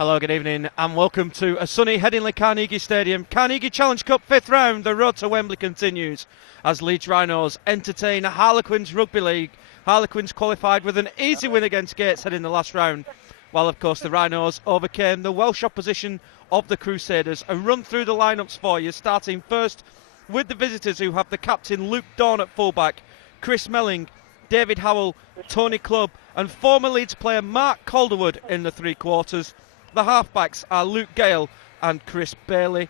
Hello, good evening, and welcome to a sunny Headingley Carnegie Stadium. Carnegie Challenge Cup 5th round. The road to Wembley continues as Leeds Rhinos entertain Harlequins Rugby League. Harlequins qualified with an easy win against Gateshead in the last round, while of course the Rhinos overcame the Welsh opposition of the Crusaders. And run through the lineups for you, starting first with the visitors, who have the captain Luke Dawn at fullback, Chris Melling, David Howell, Tony Clubb, and former Leeds player Mark Calderwood in the three quarters. The halfbacks are Luke Gale and Chris Bailey.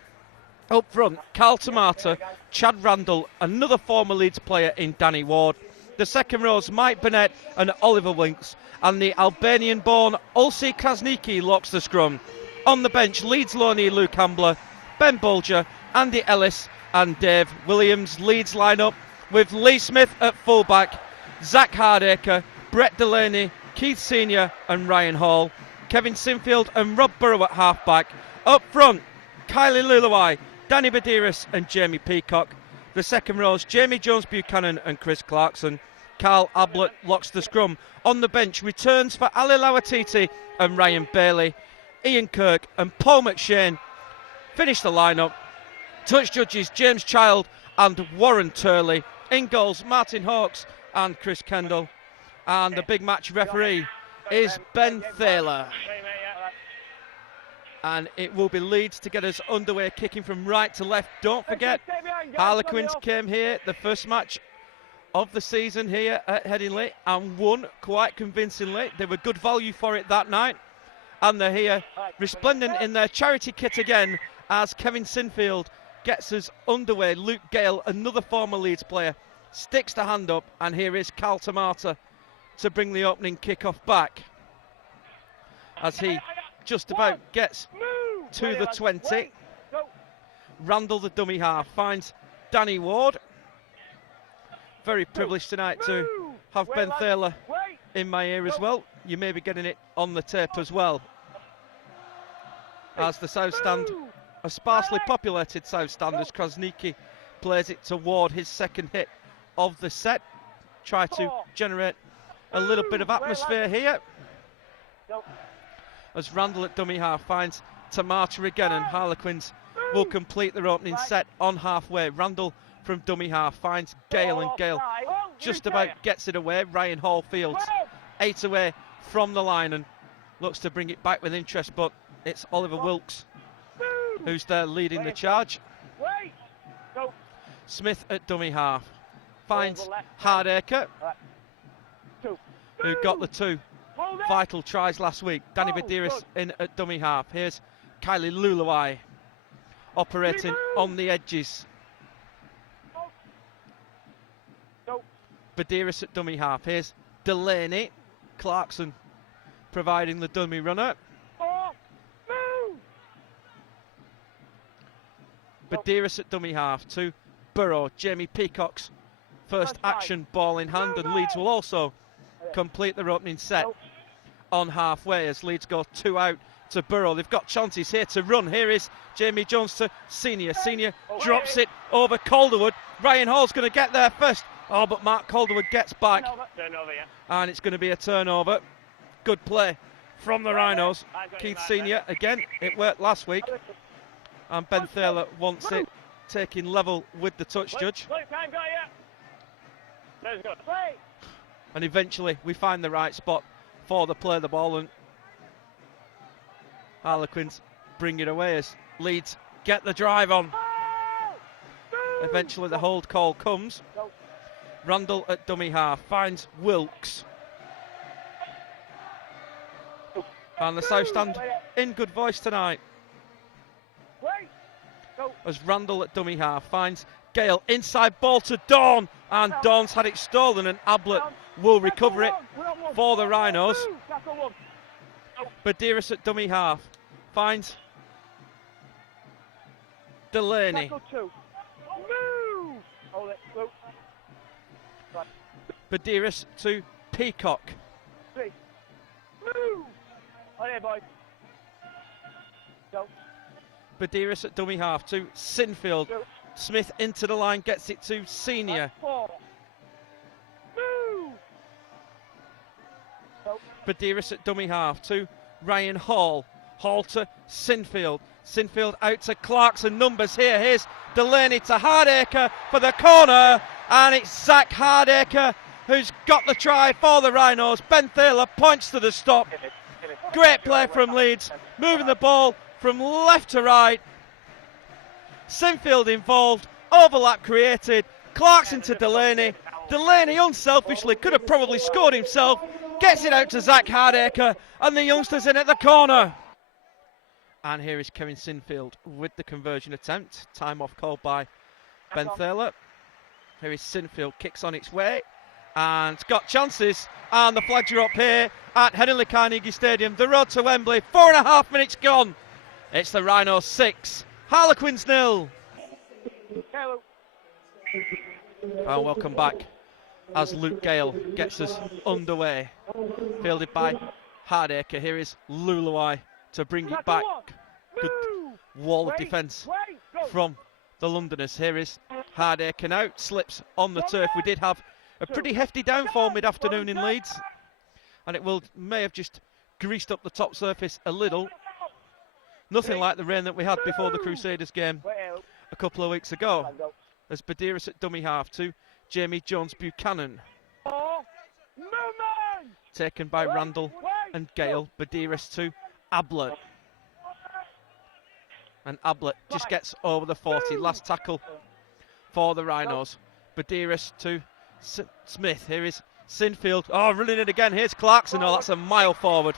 Up front, Carl Tomato, Chad Randall, another former Leeds player in Danny Ward. The second rows, Mike Burnett and Oliver Winks, and the Albanian-born Ulsi Krasniki locks the scrum. On the bench, Leeds loanee Luke Ambler, Ben Bulger, Andy Ellis and Dave Williams. Leeds line up with Lee Smith at fullback, Zach Hardacre, Brett Delaney, Keith Senior and Ryan Hall. Kevin Sinfield and Rob Burrow at half-back. Up front, Kylie Luluai, Danny Badiris and Jamie Peacock. The second rows, Jamie Jones-Buchanan and Chris Clarkson. Carl Ablett locks the scrum. On the bench, returns for Ali Lawatiti and Ryan Bailey. Ian Kirk and Paul McShane finish the lineup. Touch judges, James Child and Warren Turley. In goals, Martin Hawkes and Chris Kendall. And the big match referee is Ben Thaler. And it will be Leeds to get us underway, kicking from right to left. Don't forget, Harlequins came here, the first match of the season here at Headingley, and won quite convincingly. They were good value for it that night. And they're here, resplendent in their charity kit again, as Kevin Sinfield gets us underway. Luke Gale, another former Leeds player, sticks the hand up, and here is Carl Tomato to bring the opening kick-off back as he just about gets to the 20. Randall, the dummy half, finds Danny Ward. Very privileged tonight to have Ben Thaler in my ear as well. You may be getting it on the tape as well, as the south stand, a sparsely populated south stand, as Krasniki plays it to Ward, his second hit of the set. Try to generate a little bit of atmosphere here as Randall at dummy half finds Tomato again, and Harlequins will complete their opening set on halfway. Randall from dummy half finds Gale, and Gale just about gets it away. Ryan Hall fields 8 away from the line and looks to bring it back with interest, but it's Oliver Wilkes who's there leading the charge. Smith at dummy half finds Hardacre, who got the two vital tries last week. Danny Badiris in at dummy half. Here's Kylie Luluai operating on the edges. Badiris at dummy half. Here's Delaney. Clarkson providing the dummy runner. Badiris at dummy half to Burrow. Jamie Peacock's first action, ball in hand, and Leeds will also complete their opening set on halfway as Leeds go 2 out to Burrow. They've got chances here to run. Here is Jamie Jones to Senior. Senior drops it over Calderwood. Ryan Hall's going to get there first. Oh, but Mark Calderwood gets back. And it's going to be a turnover. Good play from the Rhinos. Keith Senior again. It worked last week. And Ben Thaler wants it taking level with the touch judge. And eventually we find the right spot for the play the ball, and Harlequins bring it away as Leeds get the drive on. Eventually the hold call comes. Randall at dummy half finds Wilkes. And the south stand in good voice tonight as Randall at dummy half finds Gale. Inside ball to Dawn, and Dawn's had it stolen, and Ablett will recover it for the Rhinos. Badiris at dummy half finds Delaney. Badiris to Peacock. Badiris at dummy half to Sinfield. Smith into the line, gets it to Senior. Badiris at dummy half to Ryan Hall. Hall to Sinfield. Sinfield out to Clarkson. Numbers here. Here's Delaney to Hardacre for the corner. And it's Zach Hardacre who's got the try for the Rhinos. Ben Thaler points to the stop. Great play from Leeds. Moving the ball from left to right. Sinfield involved. Overlap created. Clarkson to Delaney. Delaney unselfishly could have probably scored himself. Gets it out to Zach Hardacre. And the youngsters in at the corner. And here is Kevin Sinfield with the conversion attempt. Time off called by Ben Thaler. Here is Sinfield, kicks on its way. And it's got chances. And the flags are up here at Headingley Carnegie Stadium. The road to Wembley. 4.5 minutes gone. It's the Rhinos 6. Harlequins 0. And welcome back as Luke Gale gets us underway. Fielded by Hardacre. Here is Luluai to bring it back. Good wall of defence from the Londoners. Here is Hardacre now. Slips on the turf. We did have a pretty hefty downfall mid-afternoon in Leeds. And it may have just greased up the top surface a little. Nothing like the rain that we had before the Crusaders game a couple of weeks ago. As Badiris at dummy half to Jamie Jones-Buchanan. Taken by Randall and Gale. Badiris to Ablett. And Ablett just gets over the 40. Last tackle for the Rhinos. Badiris to Smith. Here is Sinfield. Oh, running it again. Here's Clarkson. Oh, that's a mile forward.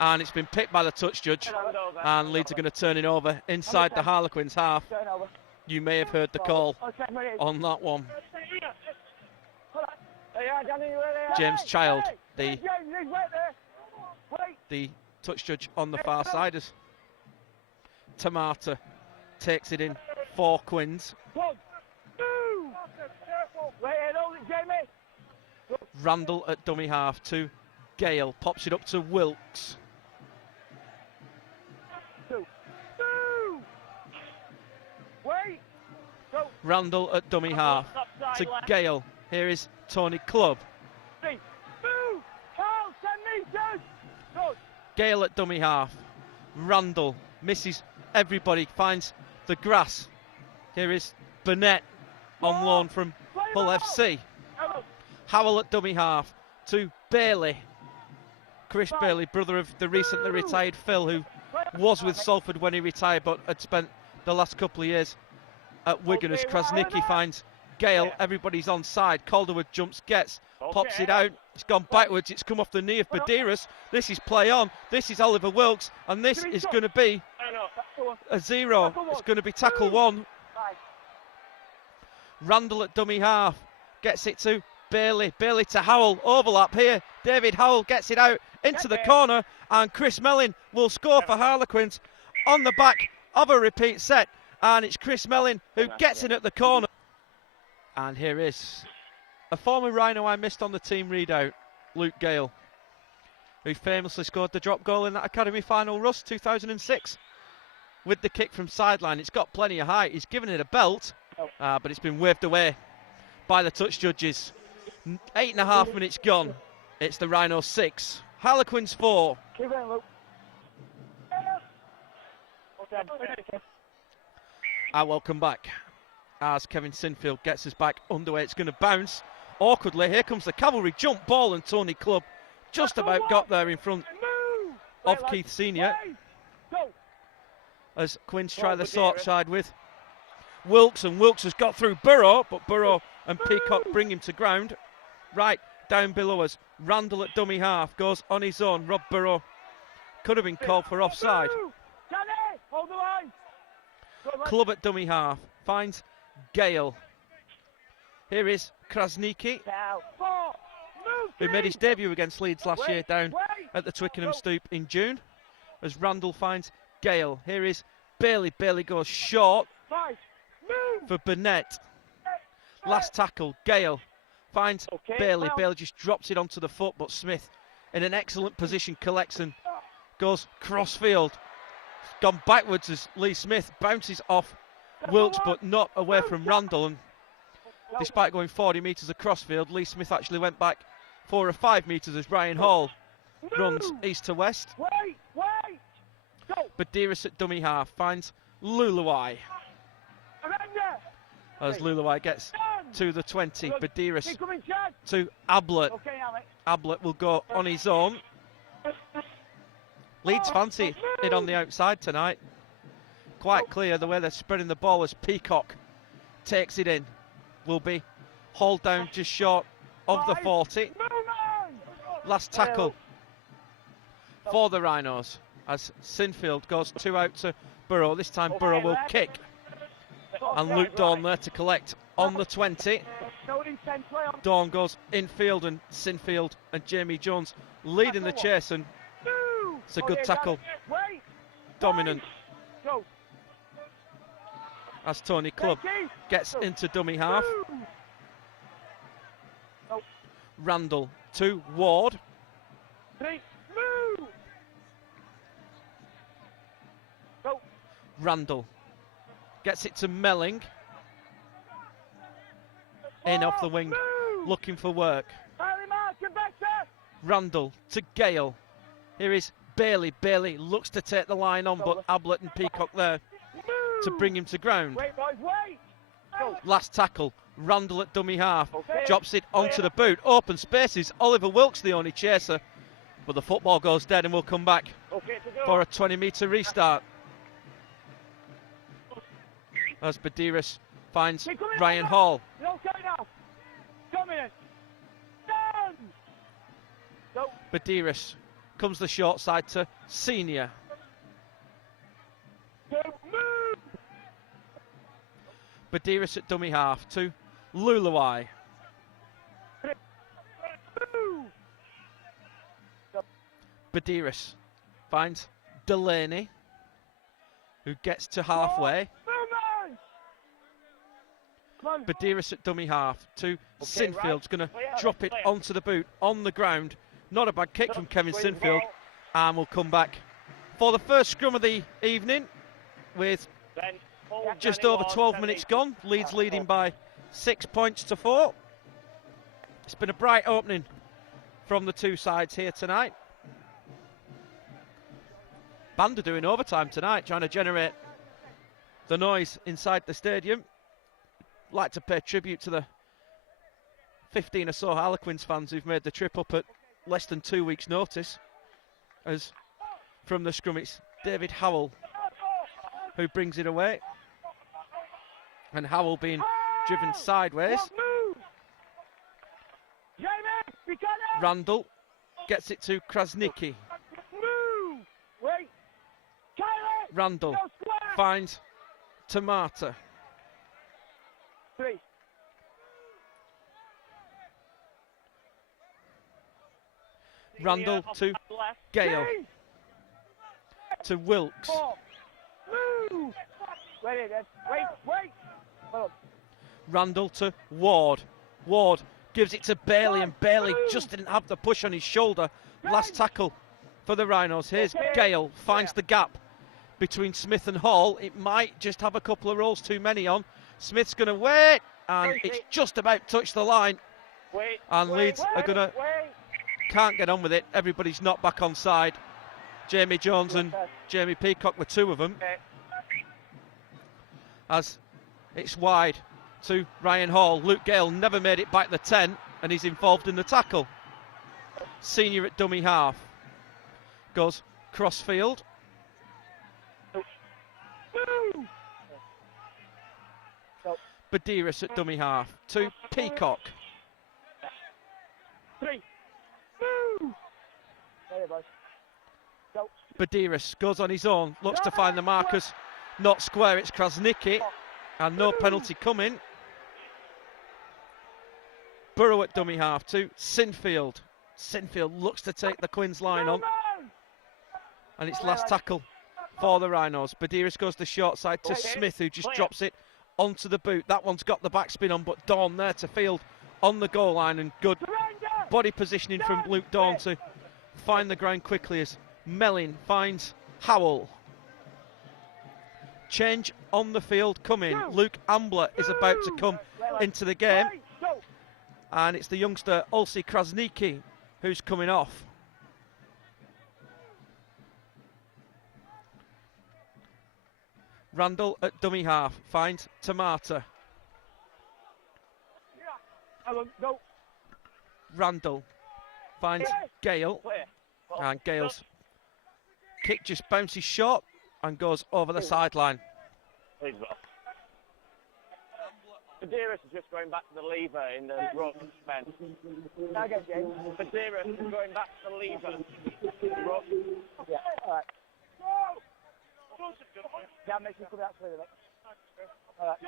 And it's been picked by the touch judge. And Leeds are going to turn it over inside the Harlequins half. You may have heard the call on that one. James Child, the touch judge on the far side, as Tamata takes it in for Quins. Randall at dummy half to Gale, pops it up to Wilkes. Randall at dummy half to Gale. Here is Tony Clubb. Gale at dummy half. Randall misses everybody, finds the grass. Here is Burnett on loan from Hull FC. Howell at dummy half to Bailey. Chris Bailey, brother of the recently retired Phil, who was with Salford when he retired but had spent the last couple of years at Wigan. As Krasnicki finds Gale, everybody's onside. Calderwood jumps, gets, pops it out. It's gone backwards. It's come off the knee of Badiris. This is play on. This is Oliver Wilkes, and this is going to be a 0. It's going to be tackle 1. Randall at dummy half gets it to Bailey. Bailey to Howell. Overlap here. David Howell gets it out into the corner, and Chris Mellin will score for Harlequins on the back of a repeat set. And it's Chris Mellin who gets in at the corner. And here is a former Rhino I missed on the team readout, Luke Gale, who famously scored the drop goal in that Academy final Rust 2006 with the kick from sideline. It's got plenty of height. He's given it a belt, but it's been waved away by the touch judges. 8.5 minutes gone. It's the Rhinos 6, Harlequins 4. And welcome back as Kevin Sinfield gets us back underway. It's going to bounce awkwardly. Here comes the cavalry jump ball, and Tony Clubb just about got there in front of Keith Senior. As Quins try the sort side with Wilkes, and Wilkes has got through Burrow, but Burrow and Peacock bring him to ground. Right down below us, Randall at dummy half goes on his own. Rob Burrow could have been called for offside. Clubb at dummy half finds Gale. Here is Krasnicki, who made his debut against Leeds last year down at the Twickenham Stoop in June. As Randall finds Gale. Here is Bailey. Bailey goes short for Burnett. Last tackle, Gale finds Bailey. Bailey just drops it onto the foot, but Smith in an excellent position collects and goes cross-field. Gone backwards as Lee Smith bounces off Wilkes, but not away from Randall. And despite going 40 metres across field, Lee Smith actually went back 4 or 5 metres as Ryan Hall runs east to west. Badiris at dummy half finds Luluai. As Luluai gets to the 20, Badiris to Ablett. Ablett will go on his own. Leeds fancy it on the outside tonight. Quite clear the way they're spreading the ball as Peacock takes it in. Will be hauled down just short of the 40. Last tackle for the Rhinos as Sinfield goes 2 out to Burrow. This time Burrow will kick. And Luke Dawn there to collect on the 20. Dawn goes infield and Sinfield and Jamie Jones leading the chase, and it's a good tackle. Dominant. As Tony Clubb gets into dummy half. Randall to Ward. Randall gets it to Melling. In off the wing, looking for work. Randall to Gale. Here is Bailey. Bailey looks to take the line on, but Ablett and Peacock there to bring him to ground. Last tackle, Randall at dummy half. Drops it onto the boot. Open spaces. Oliver Wilkes the only chaser, but the football goes dead and will come back for a 20-metre restart. As Badiris finds Ryan Hall. Badiris comes the short side to Senior. Badiris at dummy half to Luluai. Badiris finds Delaney, who gets to halfway. Badiris at dummy half to Sinfield's going to drop it onto the boot on the ground. Not a bad kick from Kevin Sinfield, and we'll come back for the first scrum of the evening with just over 12 minutes gone. Leeds leading by 6 points to 4. It's been a bright opening from the two sides here tonight. Band are doing overtime tonight, trying to generate the noise inside the stadium. Like to pay tribute to the 15 or so Harlequins fans who've made the trip up at less than 2 weeks' notice. As from the scrum, it's David Howell who brings it away. And Howell being driven sideways. Randall gets it to Krasnicki. Randall finds Tamata. Randall to Gale. To Wilkes. Randall to Ward. Ward gives it to Bailey, and Bailey just didn't have the push on his shoulder. Last tackle for the Rhinos. Here's Gale, finds the gap between Smith and Hall. It might just have a couple of rolls too many on. Smith's going to wait, and it's just about touched the line. And Leeds are going to, can't get on with it. Everybody's not back on side. Jamie Jones and Jamie Peacock were two of them. As it's wide to Ryan Hall. Luke Gale never made it back the 10, and he's involved in the tackle. Senior at dummy half. Goes crossfield. Badiris at dummy half to Peacock. Badiris goes on his own, looks to find the markers. Not square, it's Krasnicki, and no penalty coming. Burrow at dummy half to Sinfield. Sinfield looks to take the Quins line on, and it's last tackle for the Rhinos. Badiris goes the short side to Smith, who just drops it onto the boot. That one's got the backspin on, but Dawn there to field on the goal line, and good body positioning from Luke Dawn to find the ground quickly as Mellin finds Howell. Change on the field coming. Luke Ambler is about to come into the game, and it's the youngster Olsi Krasnicki who's coming off. Randall at dummy half finds Tomato. Go. Randall finds Gale, and Gale's kick just bounces short and goes over the sideline. Badiris is just going back to the lever in the rope fence. Again, James. Badiris is going back to the lever. Rope. Yeah, alright. Dan makes him come out through the Alright.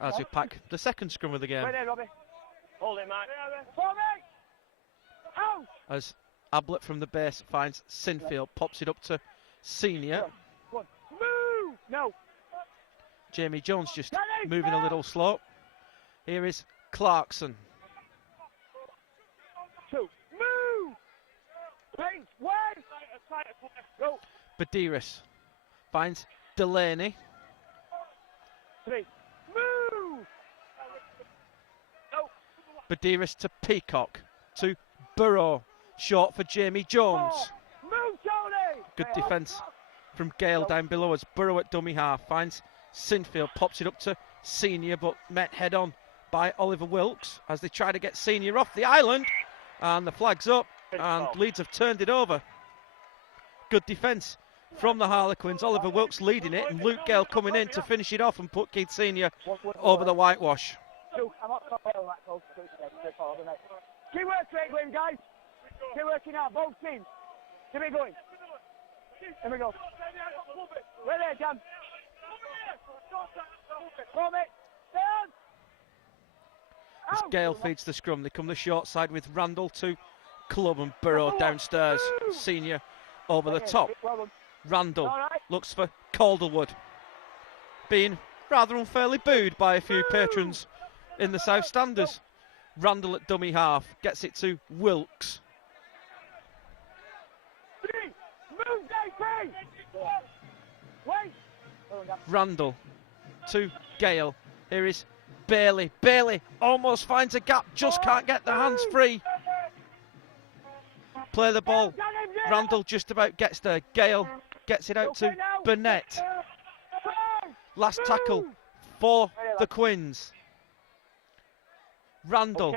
As we pack the second scrum of the game. Right there, Robbie. Hold it, Mike. As Ablett from the base finds Sinfield, pops it up to Senior. Move! No! Jamie Jones just moving a little slow. Here is Clarkson. 2. Move! Paint! Wait! Go! Badiris finds Delaney. 3. Move! Go! Badiris to Peacock. To Burrow. Short for Jamie Jones. Move, Tony! Good defence from Gale down below as Burrow at dummy half finds Sinfield, pops it up to Senior, but met head on by Oliver Wilkes as they try to get Senior off the island, and the flag's up and Leeds have turned it over. Good defence from the Harlequins. Oliver Wilkes leading it and Luke Gale coming in to finish it off and put Keith Senior over the whitewash. Keep working, guys. Keep working out, both teams. Keep it going. Here we go. Right there, Cam. As Gale feeds the scrum, they come the short side with Randall to Club and Burrow downstairs. Senior over the top. Randall looks for Calderwood, being rather unfairly booed by a few patrons in the South Standers. Randall at dummy half gets it to Wilkes. Randall to Gale. Here is Bailey. Bailey almost finds a gap, just can't get the hands free. Play the ball. Randall just about gets there. Gale gets it out to Burnett. Last tackle for the Quins. Randall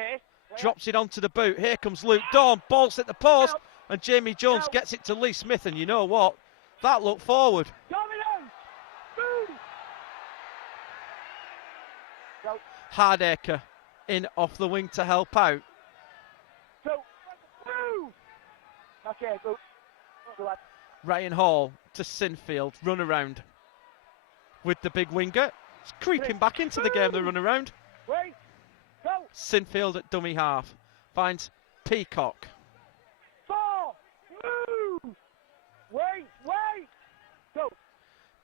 drops it onto the boot. Here comes Luke Dawn. Ball's at the post. And Jamie Jones gets it to Lee Smith. And you know what? That looked forward. Hardacre in off the wing to help out. Ryan Hall to Sinfield. Run around with the big winger. It's creeping back into the game, the run around. Sinfield at dummy half. Finds Peacock. 4. Move! Wait! Go!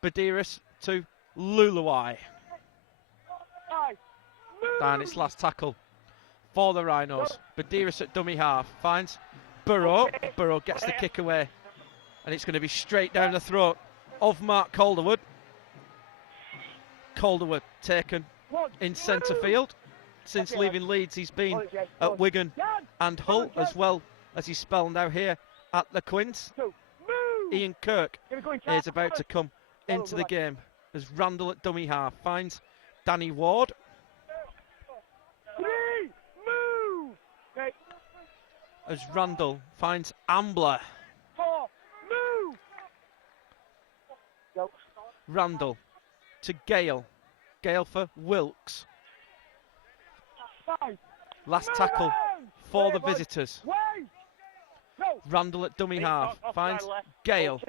Badiris to Luluai. 5. And it's last tackle for the Rhinos. Badiris at dummy half finds Burrow. Burrow gets the kick away. And it's going to be straight down the throat of Mark Calderwood. Calderwood taken in centre field. Since leaving Leeds, he's been at Wigan and Hull, as well as he's spelled now here at the Quins. Ian Kirk is about to come into the game as Randall at dummy half finds Danny Ward. As Randall finds Ambler. Randall to Gale. Gale for Wilkes. Last tackle for the visitors. Randall at dummy half finds Gale.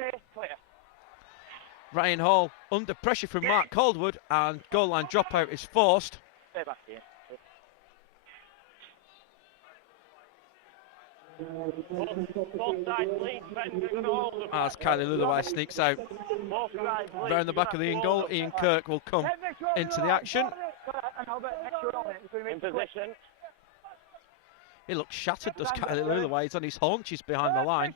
Ryan Hall under pressure from Mark Calderwood, and goal line dropout is forced. As Kylie Luluai sneaks out round the back of the in goal, Ian Kirk will come into the action. In position. He looks shattered, does Kylie Luluai. He's on his haunches behind the line.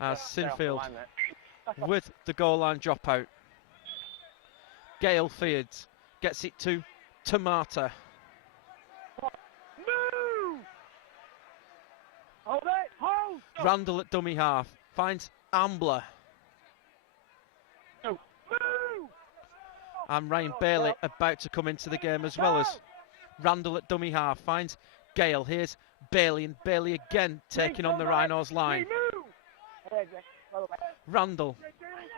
As Sinfield with the goal line dropout. Gale Fields gets it to Tomato. Move! Hold it! Hold! Randall at dummy half. Finds Ambler. And Ryan Bailey about to come into the game as well as Randall at dummy half. Finds Gale. Here's Bailey, and Bailey again taking on the Rhinos line. Randall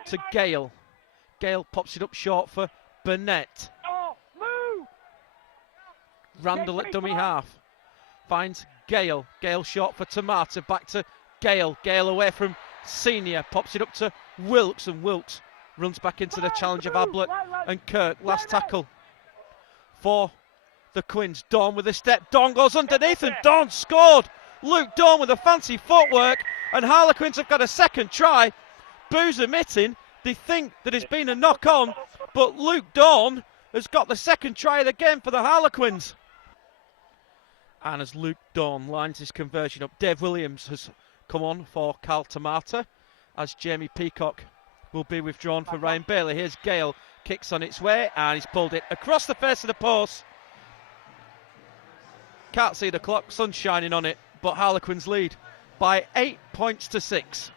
to Gale. Gale pops it up short for Burnett. Randall at dummy half. Finds Gale. Gale short for Tomato. Back to Gale. Gale away from Senior. Pops it up to Wilkes, and Wilkes runs back into the challenge of Ablett and Kirk. Last tackle for the Quins. Dawn with a step. Dawn goes underneath and Dawn scored. Luke Dawn with a fancy footwork, and Harlequins have got a second try. Boos emitting. They think that it's been a knock on, but Luke Dawn has got the second try of the game for the Harlequins. And as Luke Dawn lines his conversion up, Dave Williams has come on for Carl Tomato, as Jamie Peacock will be withdrawn for Ryan Bailey. Here's Gale, kicks on its way, and he's pulled it across the face of the post. Can't see the clock, sun's shining on it, but Harlequins lead by 8 points to 6.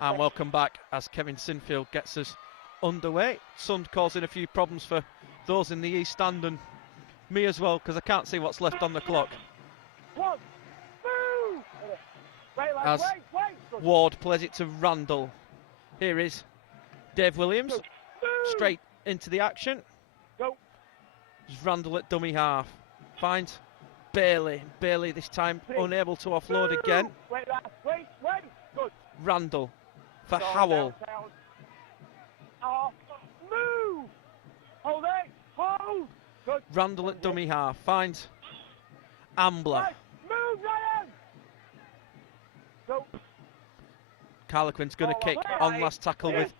And welcome back as Kevin Sinfield gets us underway. Sun causing a few problems for those in the East Stand and me as well, because I can't see what's left on the clock. As Ward plays it to Randall. Here is Dave Williams, straight into the action. Randall at dummy half. Finds Bailey. Bailey this time unable to offload again. Randall for Howell. Randall at dummy half. Finds Ambler. Harlequin's going to kick on last tackle with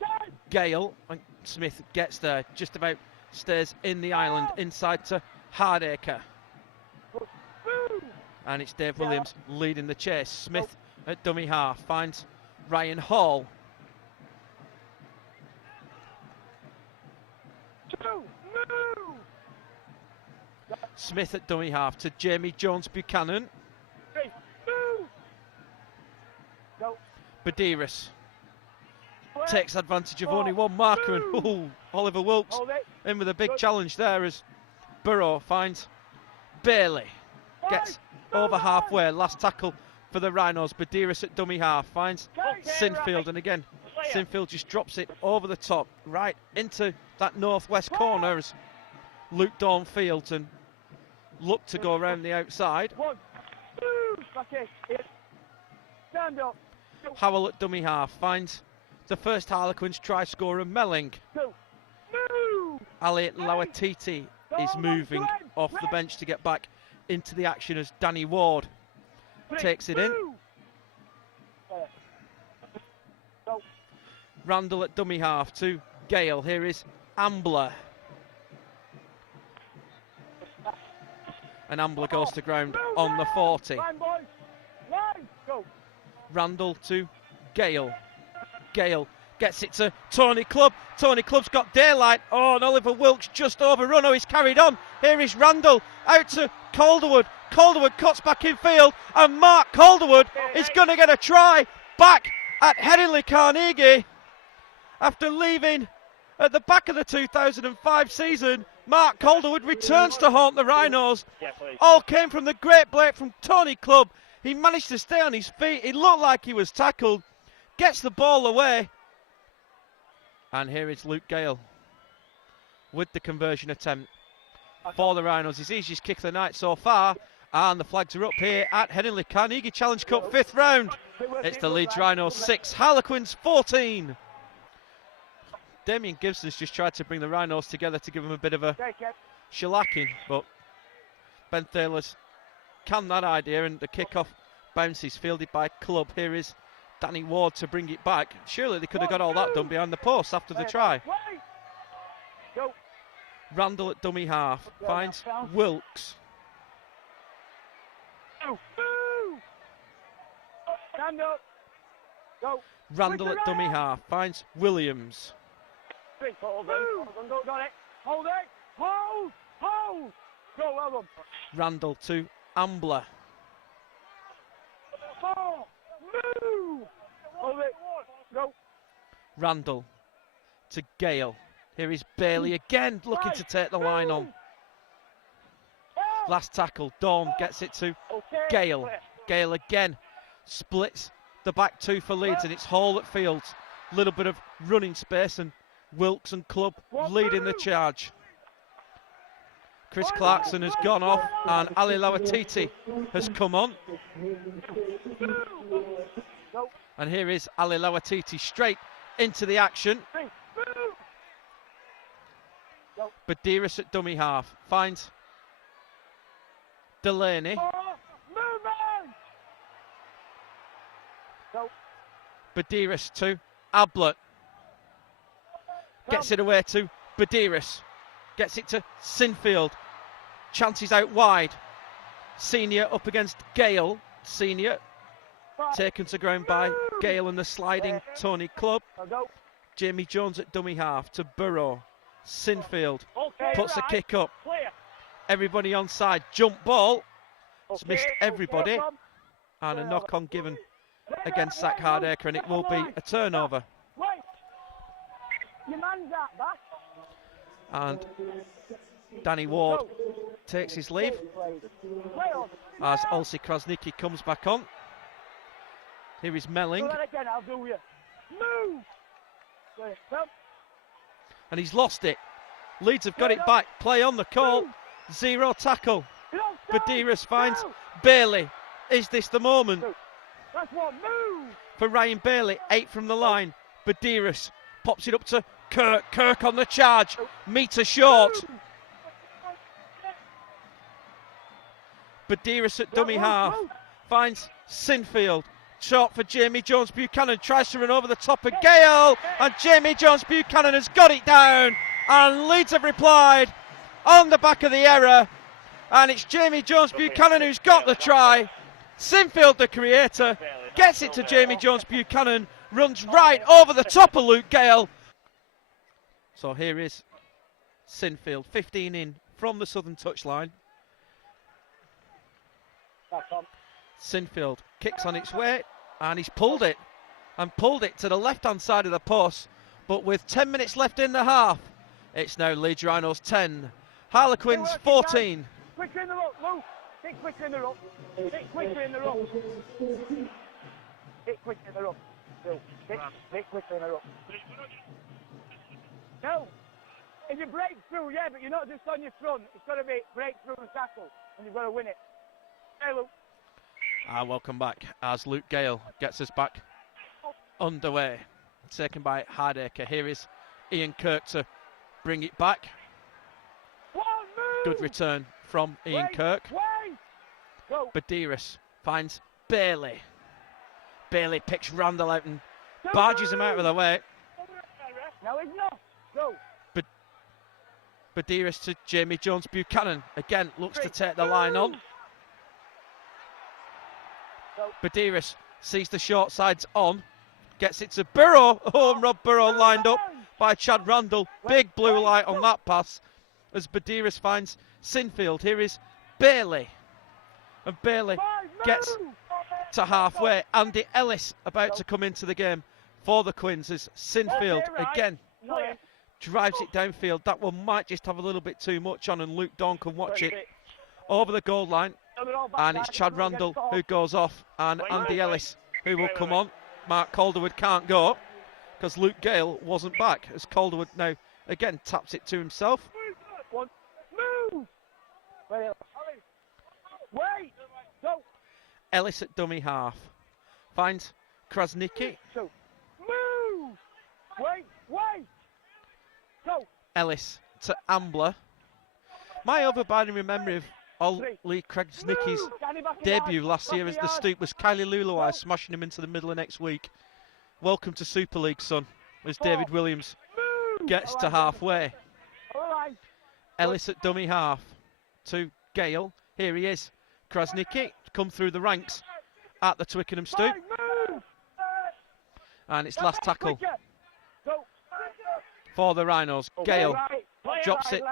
Gale, and Smith gets there, just about stays in the island, inside to Hardacre. And it's Dave Williams leading the chase. Smith at dummy half finds Ryan Hall. Smith at dummy half to Jamie Jones Buchanan. Badiris takes advantage of only one marker, and Oliver Wilkes in with a big challenge there as Burrow finds Bailey. Gets over halfway. Last tackle for the Rhinos. Badiris at dummy half finds Sinfield, and again Sinfield just drops it over the top right into that northwest corner as Luke Dawn fields and look to go around the outside. Howell at dummy half finds the first Harlequins try scorer, Melling. Elliot Lawatiti is moving off the bench to get back into the action as Danny Ward takes it in. Randall at dummy half to Gale. Here is Ambler. And Ambler goes to ground on the 40. Randall to Gale. Gale gets it to Tony Clubb. Tony Clubb's got daylight. Oh, and Oliver Wilkes just overrun. Oh, he's carried on. Here is Randall out to Calderwood. Calderwood cuts back in field, and Mark Calderwood is going to get a try back at Headingley Carnegie. After leaving at the back of the 2005 season, Mark Calderwood returns to haunt the Rhinos. All came from the great break from Tony Clubb. He managed to stay on his feet. It looked like he was tackled. Gets the ball away. And here is Luke Gale with the conversion attempt for the Rhinos. His easiest kick of the night so far. And the flags are up here at Headingley Carnegie Challenge Cup 5th round. It's the Leeds Rhinos 6, Harlequins 14. Damien Gibson's just tried to bring the Rhinos together to give them a bit of a shellacking, but Ben Thaler's canned that idea, and the kickoff bounces, fielded by Clubb. Here is Danny Ward to bring it back. Surely they could have got all that done behind the post after the try. Randall at dummy half finds Wilkes. Randall at dummy half finds Williams. Go, well done. Randall to Ambler. 4, move. Hold it. Go. Randall to Gale. Here is Bailey again, looking to take the line on. Last tackle, Dawn gets it to Gale. Gale again splits the back two for Leeds, and it's Hall at Fields. Little bit of running space, and Wilkes and Clubb leading the charge. Chris Clarkson has gone off, and Ali Lawatiti has come on. And here is Ali Lawatiti straight into the action. Badiris at dummy half finds Delaney. Badiris to Ablett. Gets it away to Badiris. Gets it to Sinfield. Chances out wide. Senior up against Gale. Senior taken to ground by Gale and the sliding Tony Clubb. Jamie Jones at dummy half to Burrow. Sinfield puts a kick up. Everybody onside. Jump ball. It's missed everybody. And a knock on given against Zach Hardacre, and it will be a turnover. And Danny Ward takes his leave as Olsi Krasnicki comes back on. Here is Melling. And he's lost it. Leeds have got it back. Play on the call. Zero tackle. Badiris finds Bailey. Is this the moment? For Ryan Bailey, 8 from the line. Badiris pops it up to Kirk. Kirk on the charge. Metre short. Badiris at dummy half. Finds Sinfield. Short for Jamie Jones Buchanan. Tries to run over the top of Gale. And Jamie Jones Buchanan has got it down. And Leeds have replied on the back of the error. And it's Jamie Jones Buchanan who's got the try. Sinfield, the creator, gets it to Jamie Jones Buchanan, runs right over the top of Luke Gale. So here is Sinfield, 15 in from the southern touchline. Sinfield kicks on its way, and he's pulled it to the left-hand side of the post. But with 10 minutes left in the half, it's now Leeds Rhinos 10, Harlequins 14. Quicker in the rock, Lou. Get quicker in the rock. Get quicker in the rock. Get quicker in the rock. Get quicker in the rock. No. If you break through, yeah, but you're not just on your front. It's got to be break through and tackle, and you've got to win it. Hey, Luke. Welcome back as Luke Gale gets us back underway. Taken by Hardacre. Here is Ian Kirk to bring it back. Good return from Ian Kirk. Badiris finds Bailey. Bailey picks Randall out and barges him out of the way. No, he's not. Go. Badiris to Jamie Jones Buchanan. Again, looks to take the line on. Badiris sees the short sides on. Gets it to Burrow. Oh, Rob Burrow lined up by Chad Randall. Big blue light on that pass as Badiris finds Sinfield. Here is Bailey. And Bailey gets to halfway. Andy Ellis about to come into the game for the Quins as Sinfield again drives it downfield. That one might just have a little bit too much on, and Luke Dawn can watch it over the goal line. And it's Chad Randall who goes off, and Andy Ellis who will come on. Mark Calderwood can't go because Luke Gale wasn't back, as Calderwood now again taps it to himself. Move! Wait! Go! Ellis at dummy half finds Krasnicki. Move! Wait! Go! Ellis to Ambler. My overbinding memory of Ollie Krasnicki's debut last year as the Stoop was Kylie Luluai smashing him into the middle of next week. Welcome to Super League, son, as David Williams gets to halfway. Ellis at dummy half to Gale. Here he is. Krasnicki come through the ranks at the Twickenham Stoop. And it's last tackle for the Rhinos. Gale drops it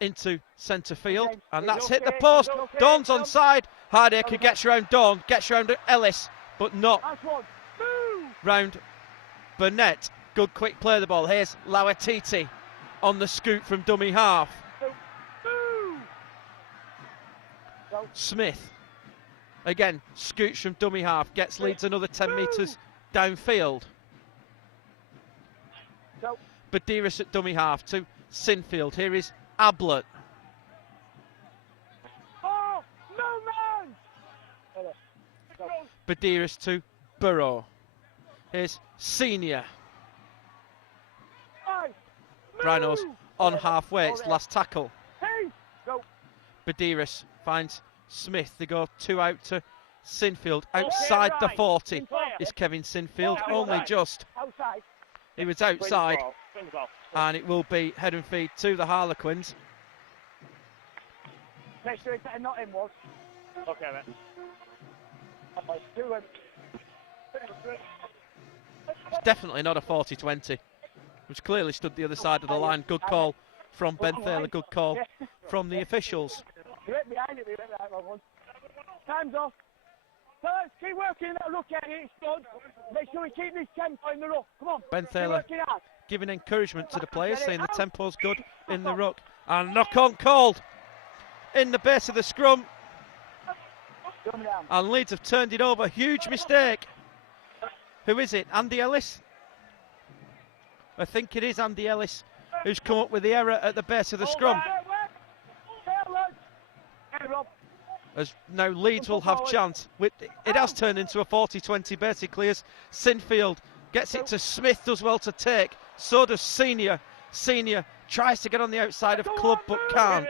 into centre field, and that's hit the post. Dawn's onside. Hardacre gets round Dawn, gets round Ellis, but not round Burnett. Good quick play of the ball. Here's Lauatiti on the scoot from dummy half. Smith again scoots from dummy half, gets Leeds another 10 metres downfield. Badiris at dummy half to Sinfield. Here is Ablett. Oh, no man! Badiris to Burrow. Here's Senior. Rhinos on halfway, it's last tackle. Badiris finds Smith. They go 2 out to Sinfield. Outside the 40 is Kevin Sinfield, only just. He was outside, and it will be head and feed to the Harlequins. Make sure it's not him, was. Okay, mate. It's definitely not a 40-20, which clearly stood the other side of the line. Good call from Ben Thaler, good call from the officials. He went behind it, Time's off. So let's keep working that ruck area, it's good. Make sure we keep this tempo in the ruck. Come on. Ben Thaler giving encouragement to the players, saying the tempo's good in the ruck. And knock-on called in the base of the scrum. And Leeds have turned it over. Huge mistake. Who is it? Andy Ellis? I think it is Andy Ellis who's come up with the error at the base of the scrum. As now Leeds will have chance. It has turned into a 40-20 basically, as Sinfield gets it to Smith, does well to take. So does Senior. Senior tries to get on the outside of Clubb but can't.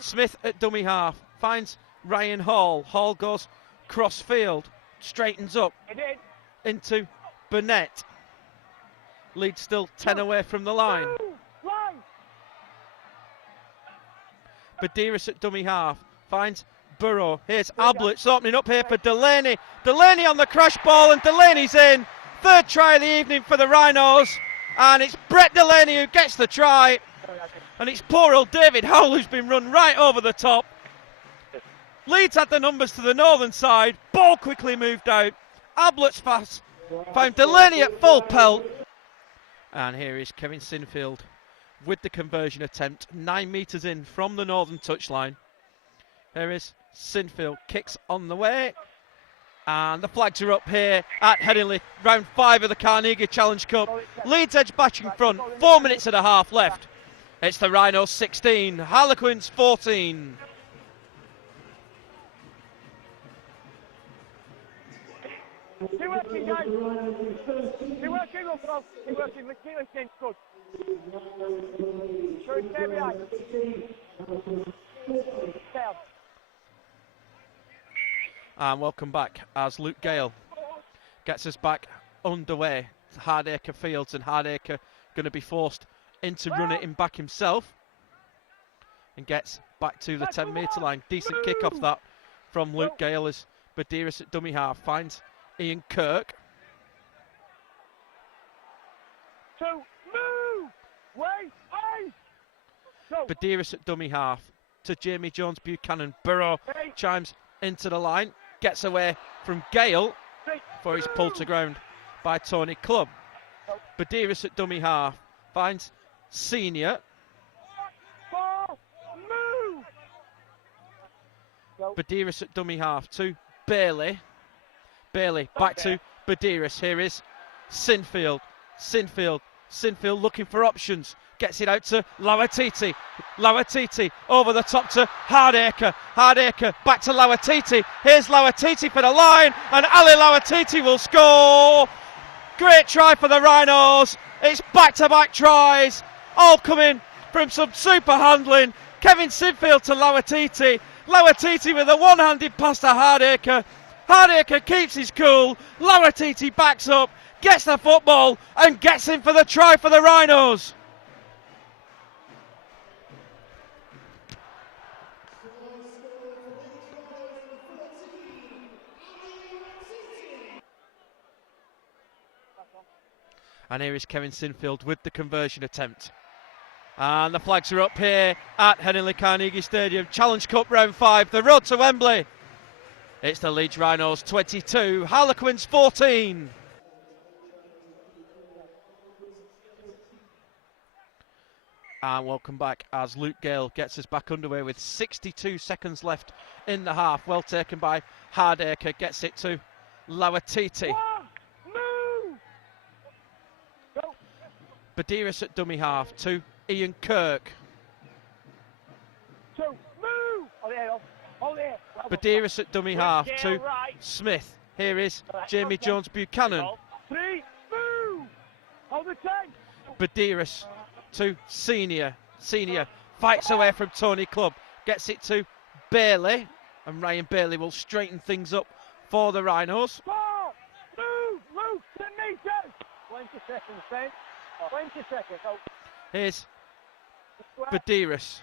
Smith at dummy half finds Ryan Hall. Hall goes cross field, straightens up into Burnett. Leeds still 10 away from the line. Badiris at dummy half finds Burrow. Here's Ablett opening up here for Delaney. Delaney on the crash ball, and Delaney's in. Third try of the evening for the Rhinos, and it's Brett Delaney who gets the try. And it's poor old David Howell who's been run right over the top. Leeds had the numbers to the northern side. Ball quickly moved out. Ablett's fast. Found Delaney at full pelt. And here is Kevin Sinfield with the conversion attempt. 9 metres in from the northern touchline. There is Sinfield. Kicks on the way. And the flags are up here at Headingley. Round 5 of the Carnegie Challenge Cup. Leeds edge back in front. 4 minutes and a half left. It's the Rhinos 16, Harlequins 14. Keep working, guys. Keep working, Russell. Keep working. Keep listening. Good. Sure, stay behind. And welcome back as Luke Gale gets us back underway. Hardacre Fields, and Hardacre going to be forced into running him back himself, and gets back to the 10 metre line. Decent kick off that from Luke Gale, as Badiris at dummy half finds Ian Kirk. Badiris at dummy half to Jamie Jones Buchanan. Burrow chimes into the line, gets away from Gale before he's pulled to ground by Tony Clubb. Badiris at dummy half finds Senior. Badiris at dummy half to Bailey. Bailey back to Badiris. Here is Sinfield. Sinfield looking for options. Gets it out to Lauatiti. Lauatiti over the top to Hardacre. Hardacre back to Lauatiti. Here's Lauatiti for the line, and Ali Lauatiti will score. Great try for the Rhinos. It's back-to-back tries, all coming from some super handling. Kevin Sinfield to Lauatiti. Lauatiti with a one-handed pass to Hardacre. Hardacre keeps his cool. Lauatiti backs up, gets the football, and gets in for the try for the Rhinos. And here is Kevin Sinfield with the conversion attempt. And the flags are up here at Headingley Carnegie Stadium. Challenge Cup round 5, the road to Wembley. It's the Leeds Rhinos 22, Harlequins 14. And welcome back as Luke Gale gets us back underway with 62 seconds left in the half. Well taken by Hardacre, gets it to Lawatiti. Badiris at dummy half to Ian Kirk. Badiris at dummy half to Smith. Here is Jamie Jones Buchanan. Badiris to Senior. Senior fights away from Tony Clubb. Gets it to Bailey. And Ryan Bailey will straighten things up for the Rhinos. 20 seconds, Ben. 20 seconds. Oh. Here's Badiris.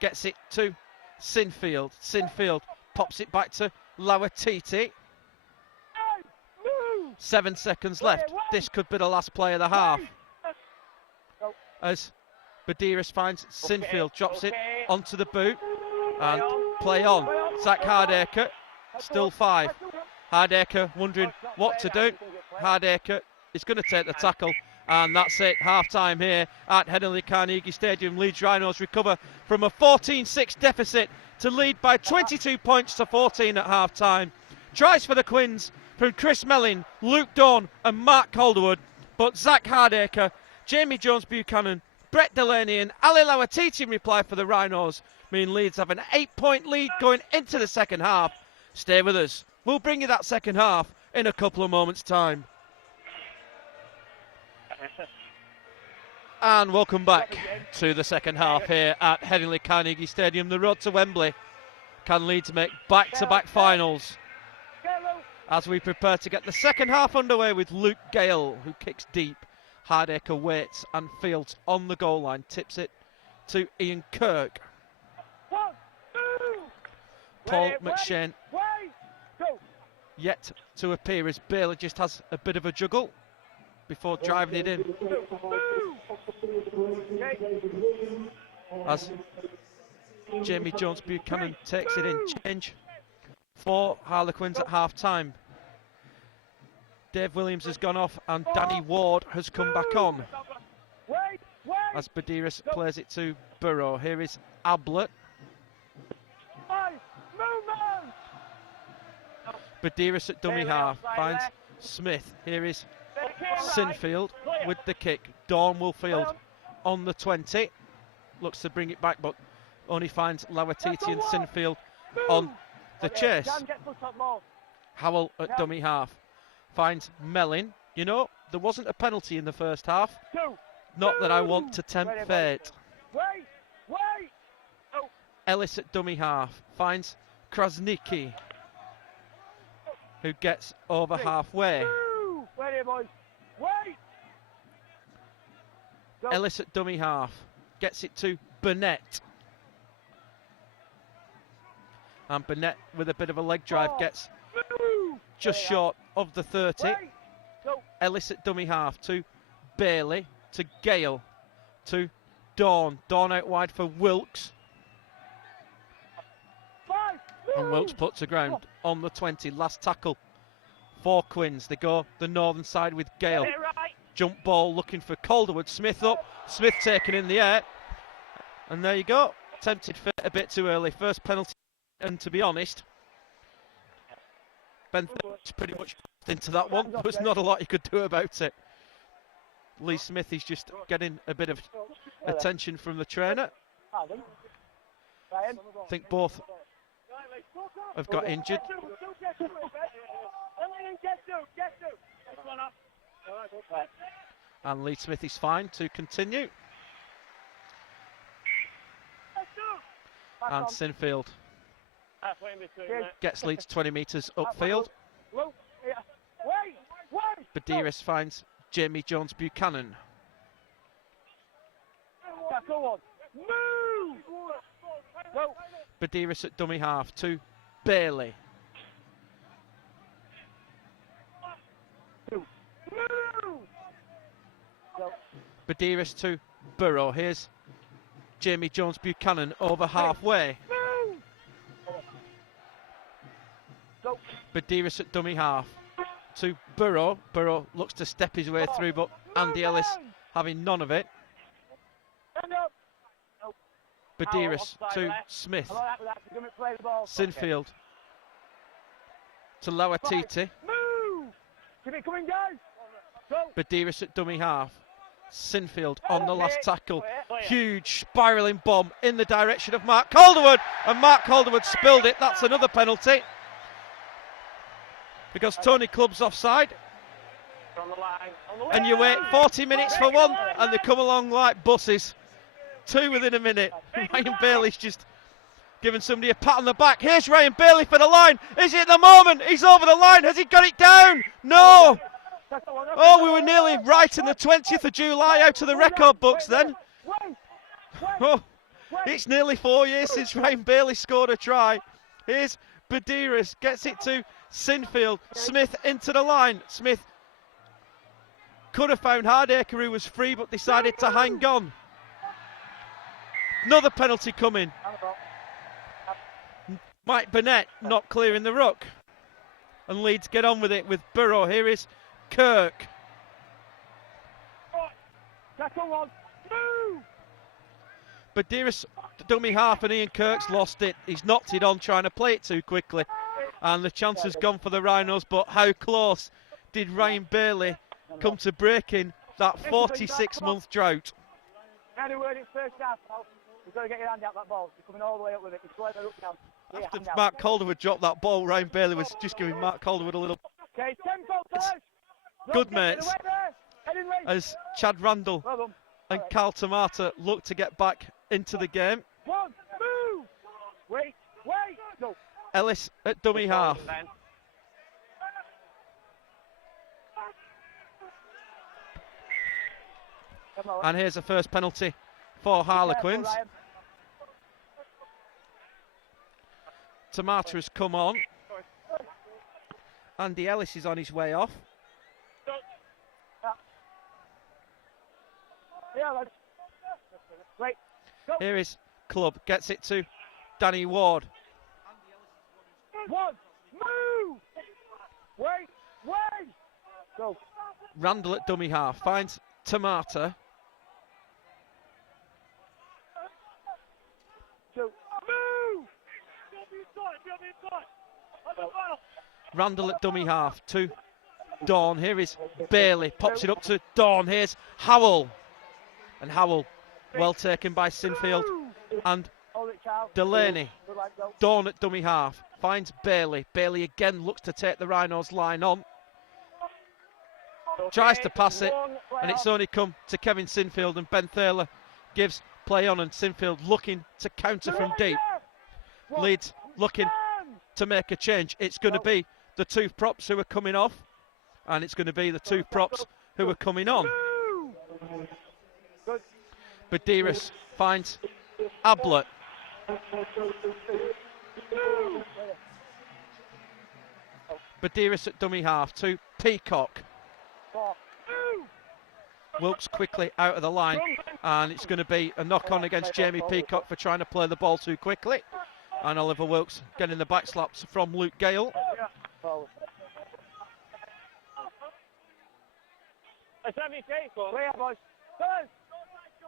Gets it to Sinfield. Sinfield pops it back to Lawatiti. 7 seconds left. This could be the last play of the half. As Badiris finds Sinfield, drops it onto the boot and play on. Zach Hardacre, still 5. Hardacre wondering what to do. Hardacre is going to take the tackle, and that's it. Half time here at Headingley Carnegie Stadium. Leeds Rhinos recover from a 14-6 deficit to lead by 22 points to 14 at half time. Tries for the Quins from Chris Melling, Luke Dawn and Mark Calderwood, but Zach Hardacre, Jamie Jones Buchanan, Brett Delaney and Ali Lawatiti in reply for the Rhinos mean Leeds have an 8-point lead going into the second half. Stay with us. We'll bring you that second half in a couple of moments' time. And welcome back to the second half here at Headingley Carnegie Stadium. The road to Wembley. Can Leeds make back-to-back finals? As we prepare to get the second half underway with Luke Gale, who kicks deep. Hardacre waits and fields on the goal line. Tips it to Ian Kirk. Paul McShane yet to appear as Bailey just has a bit of a juggle before driving it in. As Jamie Jones Buchanan takes it in. Change for Harlequins at half time. Dave Williams has gone off and Danny Ward has come back on. As Badiris plays it to Burrow. Here is Ablett. Badiris at dummy half finds Smith. Here is Sinfield with the kick. Dawn will field on the 20. Looks to bring it back, but only finds Lawatiti and Sinfield on the chase. Howell at dummy half finds Mellin. You know, there wasn't a penalty in the first half. Not that I want to tempt fate. Ellis at dummy half finds Krasnicki, who gets over halfway. Ellis at dummy half gets it to Burnett. And Burnett with a bit of a leg drive gets just short of the 30. Ellis at dummy half to Bailey, to Gale, to Dawn. Dawn out wide for Wilkes. And Wilkes puts the ground on the 20. Last tackle for Quins. They go the northern side with Gale. Jump ball looking for Calderwood. Smith up. Smith taken in the air. And there you go. Tempted fate a bit too early. First penalty. And to be honest, Ben Thurman's pretty much into that one. There was not a lot he could do about it. Lee Smith is just getting a bit of attention from the trainer. I think both have got injured. And Lee Smith is fine to continue. And Sinfield gets Leeds 20 metres upfield. Badiris finds Jamie Jones Buchanan. Badiris at dummy half to Bailey. Badiris to Burrow. Here's Jamie Jones-Buchanan over halfway. Badiris at dummy half to Burrow. Burrow looks to step his way through, but Andy Ellis having none of it. Badiris to Smith. Sinfield to Lauatiti. Badiris at dummy half. Sinfield on the last tackle. Huge spiralling bomb in the direction of Mark Calderwood, and Mark Calderwood spilled it. That's another penalty because Tony Clubb's offside. And you wait 40 minutes for one, and they come along like buses. Two within a minute. Ryan Bailey's just giving somebody a pat on the back. Here's Ryan Bailey for the line. Is it the moment? He's over the line. Has he got it down? No. Oh, we were nearly right in the 20th of July out of the record books then. Oh, it's nearly 4 years since Ryan Bailey scored a try. Here's Badiris, gets it to Sinfield. Smith into the line. Smith could have found Hardacre, who was free, but decided to hang on. Another penalty coming. Mike Burnett not clearing the ruck. And Leeds get on with it with Burrow. Here is Kirk. Badiris dummy half, and Ian Kirk's lost it. He's knocked it on trying to play it too quickly. And the chance has gone for the Rhinos, but how close did Ryan Bailey come to breaking that 46-month drought? You've got to get your hand out that ball. You're coming all the way up with it. After Mark Calderwood dropped that ball, Ryan Bailey was just giving Mark Calderwood a little good mates as Chad Randall and Carl Tamata look to get back into the game. Ellis at dummy half. And here's the first penalty for Harlequins. Tamata has come on. Andy Ellis is on his way off. Here is Clubb, gets it to Danny Ward. Randall at dummy half, finds Tamata. Randall at dummy half to Dawn. Here is Bailey, pops it up to Dawn. Here's Howell. And Howell, well taken by Sinfield and Delaney. Dawn at dummy half, finds Bailey. Bailey again looks to take the Rhinos line on. Tries to pass it, and it's only come to Kevin Sinfield, and Ben Thaler gives play on, and Sinfield looking to counter from deep. Leeds looking to make a change. It's going to be the two props who are coming off, and it's going to be the two props who are coming on. Badiris finds Ablett. Badiris at dummy half to Peacock. Wilkes quickly out of the line, and it's going to be a knock-on against Jamie Peacock for trying to play the ball too quickly. And Oliver Wilkes getting the back slaps from Luke Gale.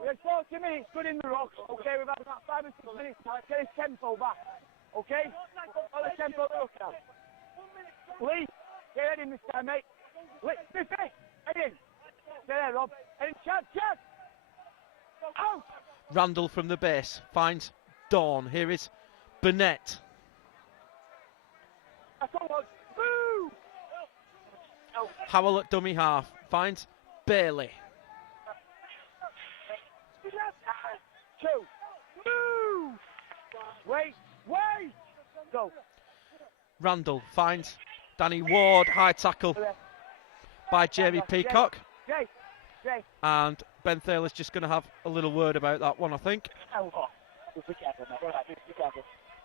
We had 40 minutes good in the rocks. Okay, we've had about 5 or 6 minutes now. Let's get his tempo back. Okay? Got the tempo look now. Lee, get head in this time, mate. Lee, Biffy, head in. Stay there, Rob. Head in, Chad. Out! Randall from the base finds Dawn. Here is Burnett. Howell at dummy half finds Bailey. Wait! Go. Randall finds Danny Ward. High tackle by Jamie Peacock. And Ben Thaler's just going to have a little word about that one, I think.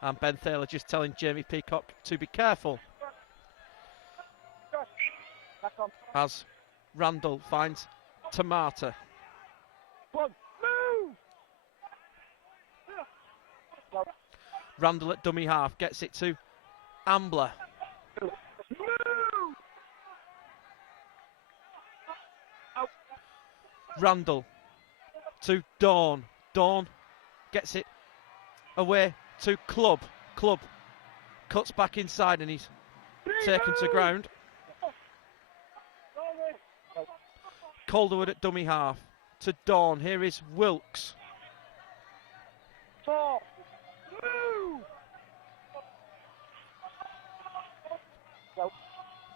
And Ben Thaler just telling Jamie Peacock to be careful. As Randall finds Tamata. Randall at dummy half gets it to Ambler. Randall to Dawn. Dawn gets it away to Club. Club cuts back inside and he's taken to ground. Calderwood at dummy half to Dawn. Here is Wilkes.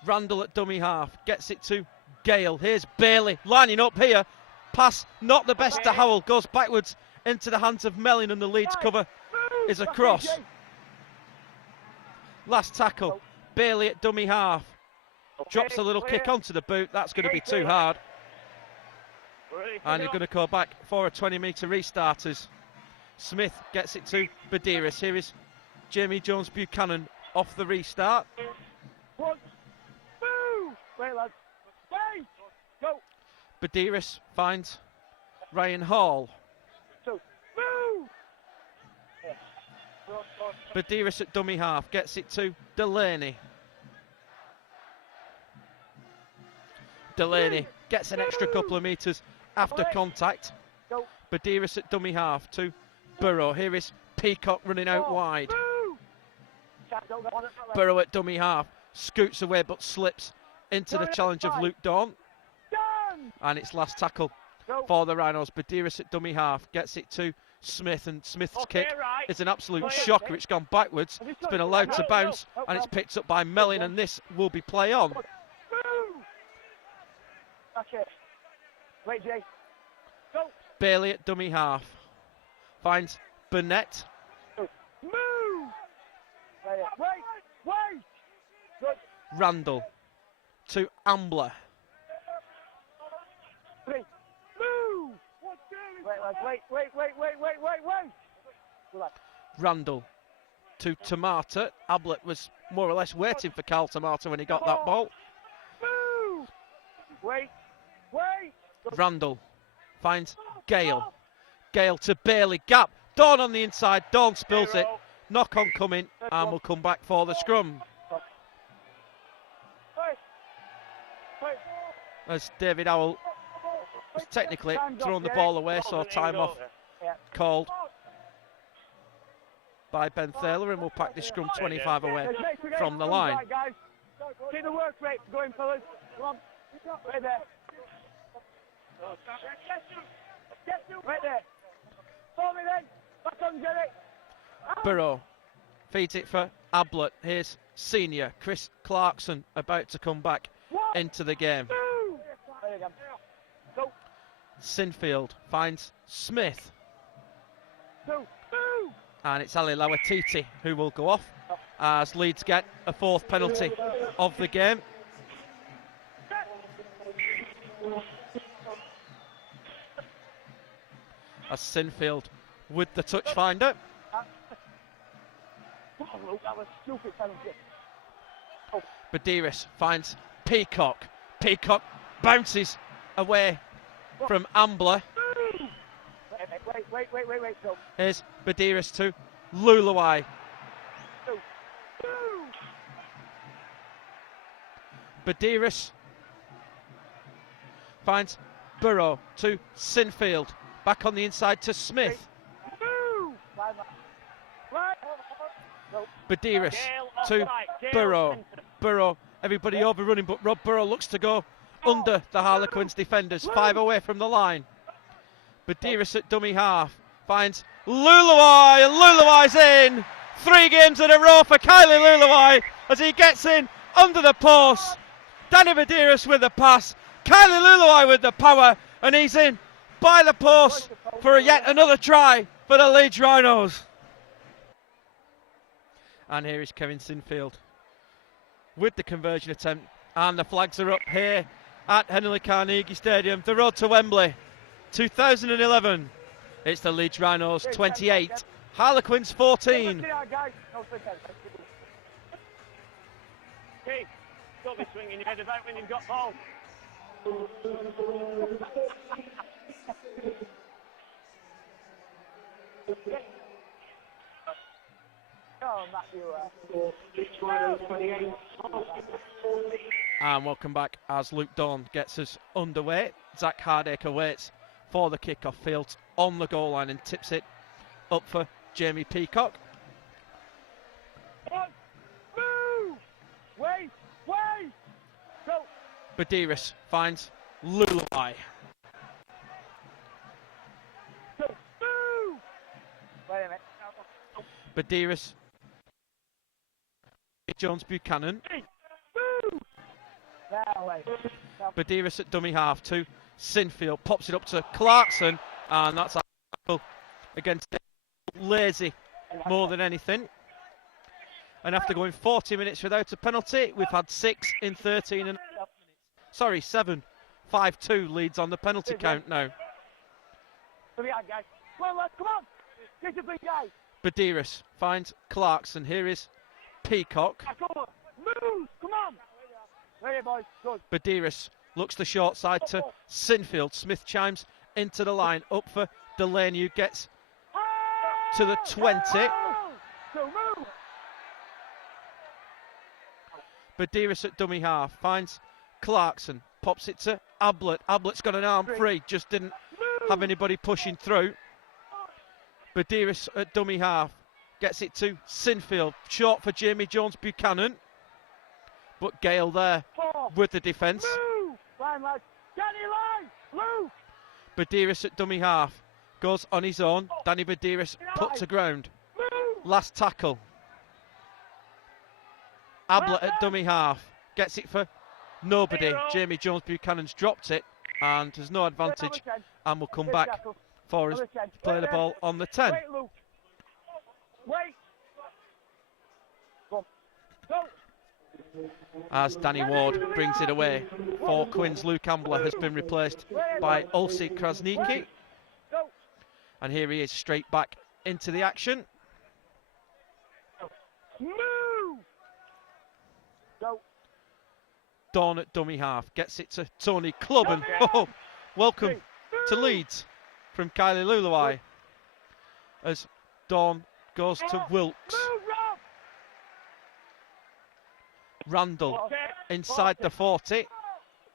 Randall at dummy half gets it to Gale. Here's Bailey lining up here. Pass not the best to Howell. Goes backwards into the hands of Mellin and the Leeds cover is across. Last tackle. Bailey at dummy half. Drops a little kick onto the boot. That's going to be too hard. And you're going to go back for a 20-metre restarters. Smith gets it to Badiris. Here is Jamie Jones Buchanan off the restart. Wait, lads. Wait! Go! Badiris finds Ryan Hall. Badiris at dummy half gets it to Delaney. Delaney gets an extra couple of metres after contact. Badiris at dummy half to Burrow. Here is Peacock running out wide. Burrow at dummy half. Scoots away but slips into the challenge of Luke Dawn. And it's last tackle for the Rhinos. Badiris at dummy half gets it to Smith, and Smith's kick is an absolute shocker. It's gone backwards. It's been allowed to bounce and it's picked up by Mellin, and this will be play on. Wait, Jay. Go. Bailey at dummy half finds Burnett. Move. Wait. Good. Randall to Ambler. Move. Wait. Randall to Tamata. Ablett was more or less waiting for Carl Tamata when he got that ball. Move. Wait. Randall finds Gale. Gale to Bailey. Gap. Dawn on the inside. Dawn spills it. Knock on coming, and we'll come back for the scrum. As David Howell was technically thrown the ball away, so time off called by Ben Thaler, and we'll pack this scrum 25 away from the line. Keep the work rate going, fellas. Come on. Right there. Right there. Follow me then. Back on, Jerry. Burrow feeds it for Ablett. Here's senior Chris Clarkson about to come back into the game. Sinfield finds Smith. And it's Ali Lawatiti who will go off as Leeds get a fourth penalty of the game. As Sinfield with the touch finder. Badiris finds Peacock. Peacock bounces away from Ambler. Wait. Here's Badiris to Luluai. Badiris finds Burrow to Sinfield. Back on the inside to Smith. Badiris to Burrow. Burrow, everybody overrunning, but Rob Burrow looks to go under the Harlequins defenders. 5 away from the line. Badiris at dummy half finds Luluai, and Luluai's in. 3 games in a row for Kylie Luluai as he gets in under the post. Danny Badiris with the pass. Kylie Luluai with the power, and he's in by the post for yet another try for the Leeds Rhinos. And here is Kevin Sinfield with the conversion attempt, and the flags are up here at Henley Carnegie Stadium. The road to Wembley, 2011. It's the Leeds Rhinos 28, Harlequins 14. Okay, don't be swinging your head about when you've got ball. Oh, Matthew. And welcome back as Luke Dawn gets us underway. Zach Hardacre waits for the kick-off field on the goal line and tips it up for Jamie Peacock. Move! Wait! Go! Badiris finds Lulai. Move! Wait a minute. Badiris. Jones Buchanan. Move! Now, wait. Badiris at dummy half to Sinfield. Pops it up to Clarkson. And that's a tackle against Lazy more than anything. And after going 40 minutes without a penalty, we've had 6 in 13 and minutes. Sorry, 7. 5-2 leads on the penalty count now. Come on, guys. Come on, lads, come on. Discipline, guys. Badiris finds Clarkson. Here is Peacock. Move! Come on! Ready, boys. Good. Badiris looks the short side to Sinfield. Smith chimes into the line. Up for Delaney, who gets to the 20. Badiris at dummy half finds Clarkson. Pops it to Ablett. Ablett's got an arm free. Just didn't have anybody pushing through. Badiris at dummy half gets it to Sinfield. Short for Jamie Jones Buchanan. But Gale there with the defence. Badiris at dummy half goes on his own. Danny Badiris put to ground. Last tackle. Ablett at dummy half gets it for nobody. Jamie Jones Buchanan's dropped it and there's no advantage, and will come back for us to play the ball on the 10. As Danny Ward brings it away for Quins, Luke Ambler has been replaced by Olsi Krasniki. And here he is straight back into the action. Dawn at dummy half gets it to Tony Clubben. Oh, welcome to Leeds from Kylie Luluai as Dawn goes to Wilkes. Randall inside the 40.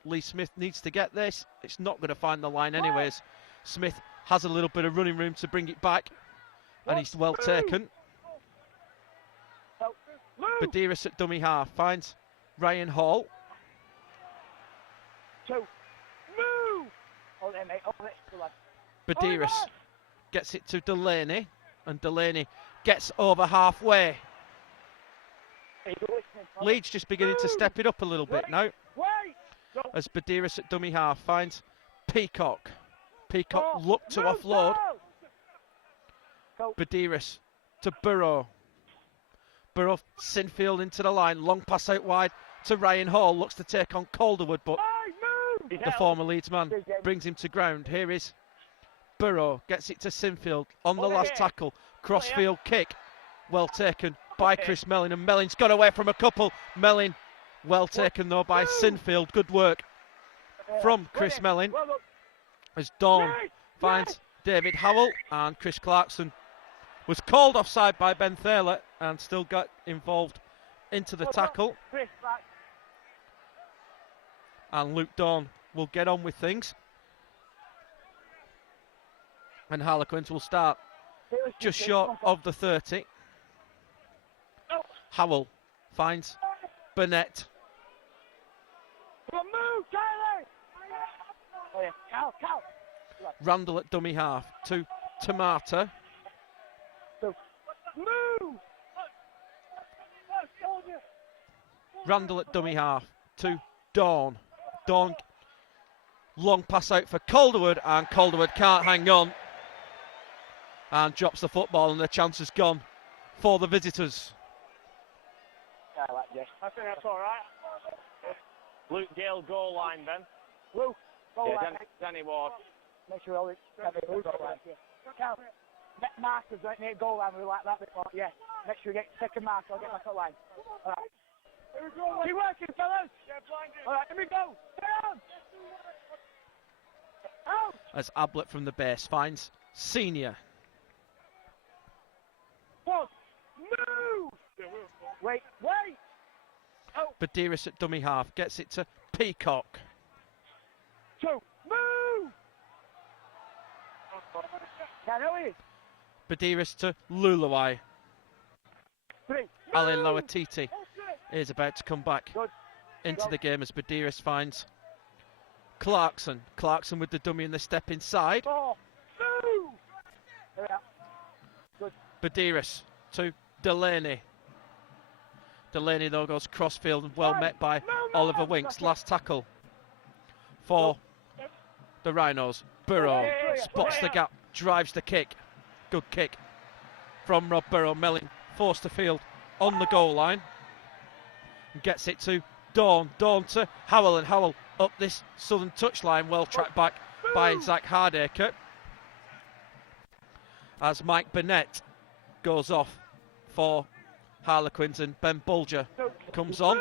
Lee Smith needs to get this. It's not going to find the line anyways. Smith has a little bit of running room to bring it back, and he's well taken. Badiris at dummy half finds Ryan Hall. Badiris gets it to Delaney, and Delaney gets over halfway. Leeds just beginning to step it up a little bit now, as Badiris at dummy half finds Peacock. Peacock looked to offload. Badiris to Burrow. Burrow, Sinfield into the line, long pass out wide to Ryan Hall, looks to take on Calderwood, but the former Leeds man brings him to ground. Here is Burrow, gets it to Sinfield on the last tackle, crossfield kick, well taken by Chris Mellin, and Mellin's got away from a couple. Mellin, well taken though by Sinfield, good work from Chris Mellin, as Dawn finds David Howell, and Chris Clarkson was called offside by Ben Thaler and still got involved into the tackle. And Luke Dawn will get on with things. And Harlequins will start just short of the 30. Howell finds Burnett. Randall at dummy half to Tamata. Randall at dummy half to Dawn. Dawn, long pass out for Calderwood, and Calderwood can't hang on and drops the football, and the chance is gone for the visitors. I think that's all right. Luke Gale, goal line, Ben. Luke, goal line. Danny Ward. Make sure all the goal line. Markers right near goal line, we like that before. Yeah. Make sure you get second mark, I'll get back on line. All right. Keep working, fellas. All right, here we go. Down. Out. As Ablett from the base finds Senior. One. Move. Badiris at dummy half, gets it to Peacock. 2, move! Yeah, no, it is. Badiris to Luluai. 3, Ali move! Lawatiti is about to come back Good. into the game as Badiris finds Clarkson. Clarkson with the dummy and the step inside. 4, move! There we are. Good. Badiris to Delaney. Delaney though goes crossfield and well met by Oliver Winks. Last tackle for the Rhinos. Burrow spots the gap, drives the kick. Good kick from Rob Burrow. Melling forced to field on the goal line. And gets it to Dawn. Dawn to Howell, and Howell up this southern touchline. Well tracked back by Zach Hardacre. As Mike Burnett goes off for Harlequins, and Ben Bulger comes on.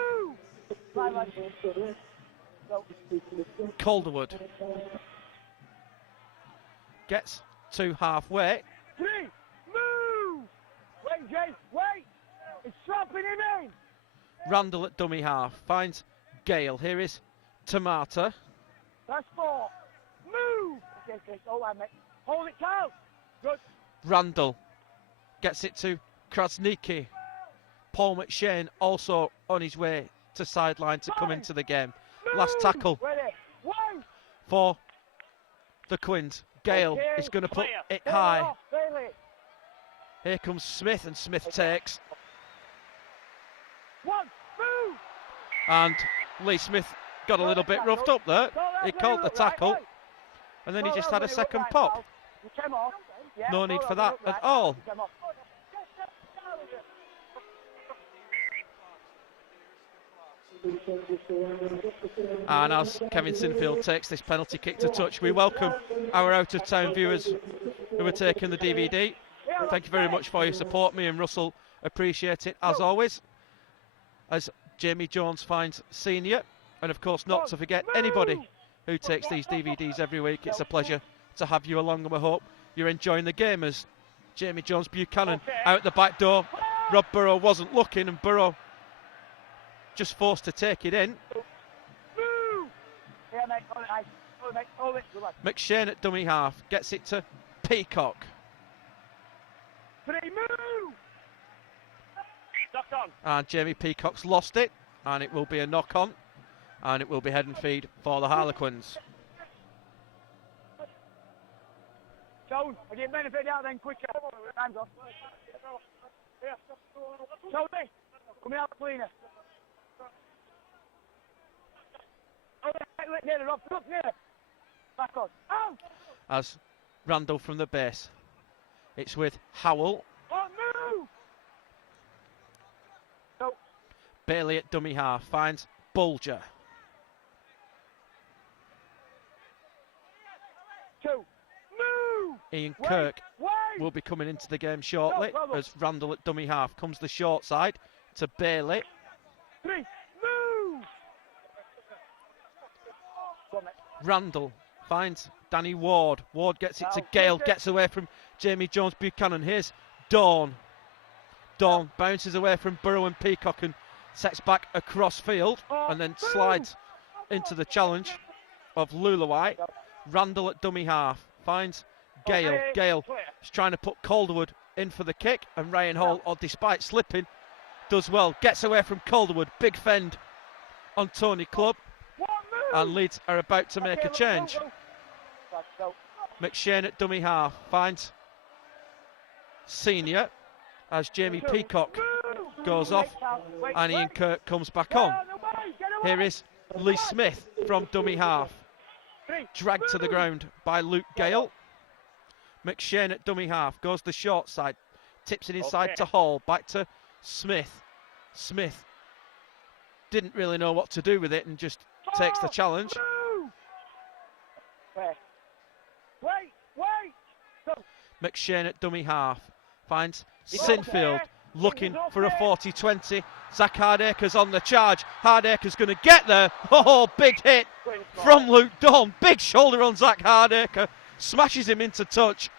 Calderwood gets to halfway. 3, move! Wait, Jay, wait! It's slapping him in! Randall at dummy half finds Gale. Here is Tamata. That's 4. Move! Okay, okay, hold on, mate. Hold it down! Good. Randall gets it to Krasniki. Paul McShane also on his way to sideline to come into the game. Last tackle for the Quins. Gale is going to put it high. Here comes Smith, and Smith takes. 1, move! And Lee Smith got a little bit roughed up there. He called the tackle, and then he just had a second pop. No need for that at all. And as Kevin Sinfield takes this penalty kick to touch, we welcome our out-of-town viewers who are taking the DVD. Thank you very much for your support. Me and Russell appreciate it as always. As Jamie Jones finds senior, and of course not to forget anybody who takes these DVDs every week. It's a pleasure to have you along, and we hope you're enjoying the game. As Jamie Jones Buchanan out the back door. Rob Burrow wasn't looking, and Burrow just forced to take it in. McShane at dummy half gets it to Peacock. 3, move! And Jamie Peacock's lost it, and it will be a knock on, and it will be head and feed for the Harlequins. Tone, I get benefit out then quicker. Hands off. Tony, come out cleaner. Look near. Back on. Out! As Randall from the base. It's with Howell. Move! No. Bailey at dummy half finds Bulger. 2, move! Ian Kirk will be coming into the game shortly as Randall at dummy half comes the short side to Bailey. 3, move! Randall finds Danny Ward. Ward gets it to Gale, gets away from Jamie Jones Buchanan. Here's Dawn. Dawn bounces away from Burrow and Peacock and sets back across field and then slides into the challenge of Luluai. Randall at dummy half finds Gale. Gale is trying to put Calderwood in for the kick, and Ryan Hall, despite slipping, does well. Gets away from Calderwood. Big fend on Tony Clubb. And Leeds are about to make a change. McShane at dummy half finds senior as Jamie Peacock goes off, and Ian Kirk comes back on. Here is Lee Smith from dummy half, dragged to the ground by Luke Gale. McShane at dummy half goes the short side, tips it inside to Hall, back to Smith. Smith didn't really know what to do with it and just takes the challenge. McShane at dummy half finds Sinfield looking for a 40-20. Zach Hardacre's on the charge. Hardacre's going to get there. Oh, big hit from Luke Dawn. Big shoulder on Zach Hardacre. Smashes him into touch.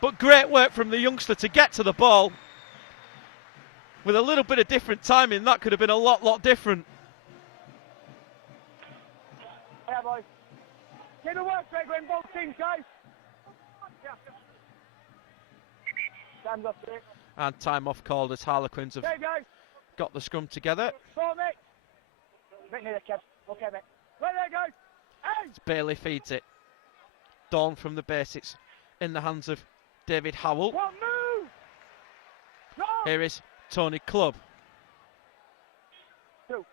But great work from the youngster to get to the ball. With a little bit of different timing, that could have been a lot different. Yeah, boys. Keep the work rate going, both teams, guys. Time's off to it. And time off called as Harlequins have Okay, guys. got the scrum together. Go, mate. Bit near the Kev. Okay, mate. Right there, guys. Hey! Bailey feeds it. Dawn from the base. It's in the hands of David Howell. One move! Go! Here is Tony Clubb. Two.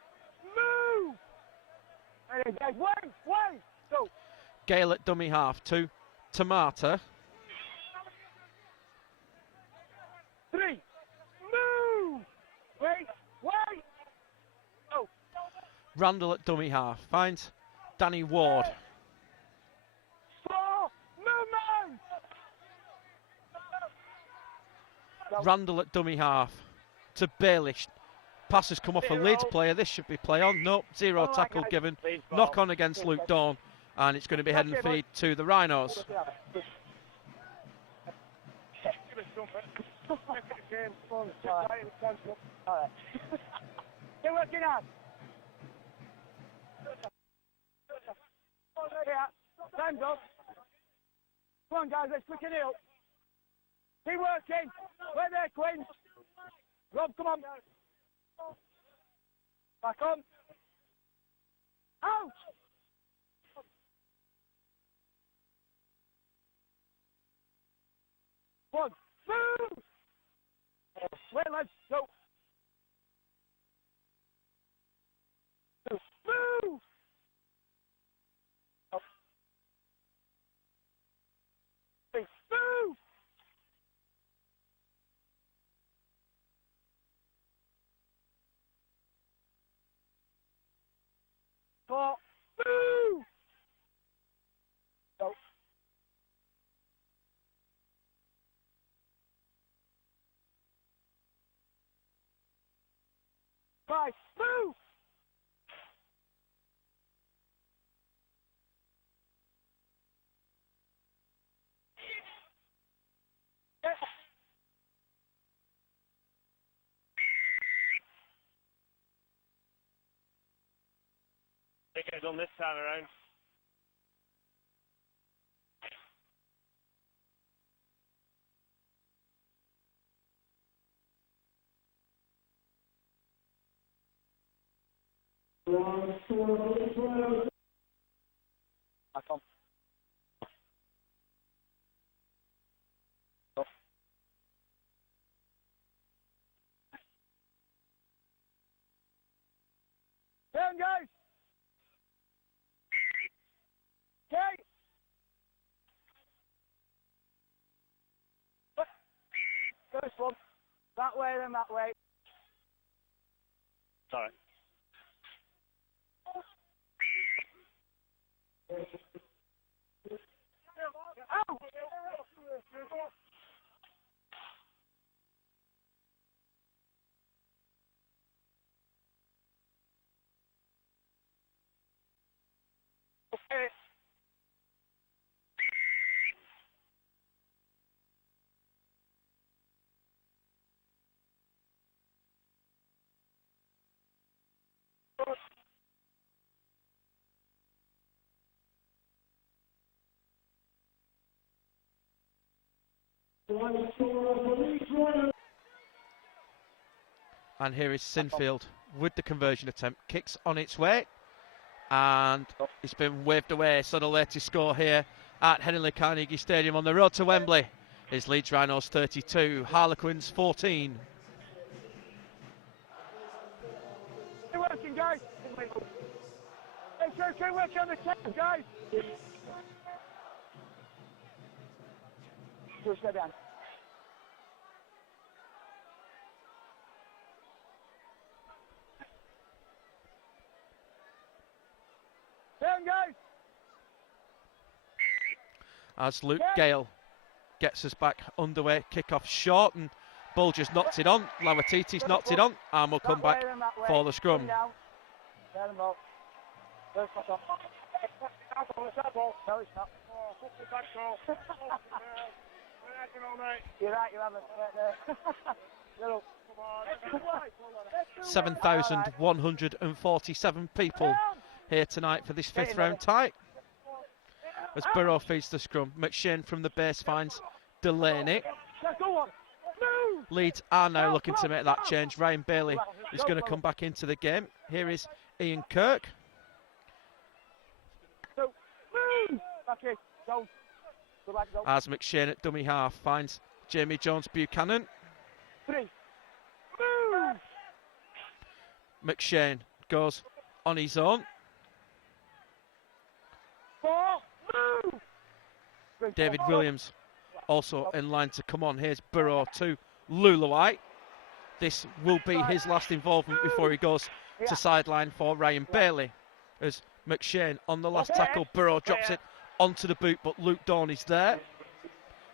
Move! Right there, guys. Wait! Go. Gale at dummy half to Tomato. Three. Move! Wait! Go. Randall at dummy half. Finds Danny Ward. Four. Movement! Go. Randall at dummy half to Baelish. Pass has come off a Leeds player. This should be play on. Nope, zero All right, tackle guys. given. Please, Knock ball. on against Luke Dawn. And it's going to be head and Okay, boys. feed to the Rhinos. Alright. Keep working hard. Yeah, time's up. Come on, guys, let's quicken it up. Keep working. Wait there, Quinn. Rob, come on. Back on. Out! One. Move! Wait, let's go. Two. Move! Up. Three. Move! Four. Move! Go. Five. Move! Yeah. I think I've done this time around. Back on. Go. Down, guys. Okay. First one. That way, then that way. Sorry. Out! Okay. And here is Sinfield with the conversion attempt. Kicks on its way. And it's been waved away. So the latest score here at Headingley Carnegie Stadium on the road to Wembley is Leeds Rhinos 32, Harlequins 14. Keep working, guys. Hey, sure, keep working on the table, guys. Just go down. Down, guys. As Luke Gale gets us back underway. Kick-off short and Bulger's knocked it on. Lawatiti's knocked it on and we'll come back for the scrum. Down. Down them up. First one up. No, it's not. You're right, you haven't. Right there. 7,147 people here tonight for this 5th round tie. As Burrow feeds the scrum, McShane from the base finds Delaney. Leeds are now looking to make that change. Ryan Bailey is going to come back into the game. Here is Ian Kirk. As McShane at dummy half finds Jamie Jones Buchanan. McShane goes on his own. David Williams also in line to come on. Here's Burrow to Luluai. This will be his last involvement before he goes to sideline for Ryan Bailey. As McShane on the last tackle, Burrow drops it onto the boot, but Luke Dawn is there.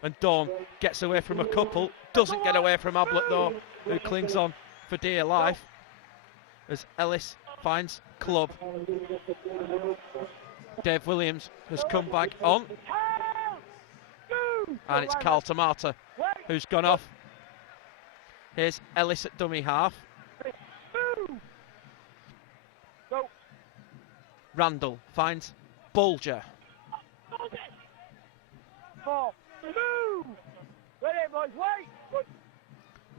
And Dawn gets away from a couple, doesn't get away from Ablett though, who clings on for dear life. As Ellis finds Club. Dave Williams has come back on. And it's Carl Tamata who's gone off. Here's Ellis at dummy half. Randall finds Bulger.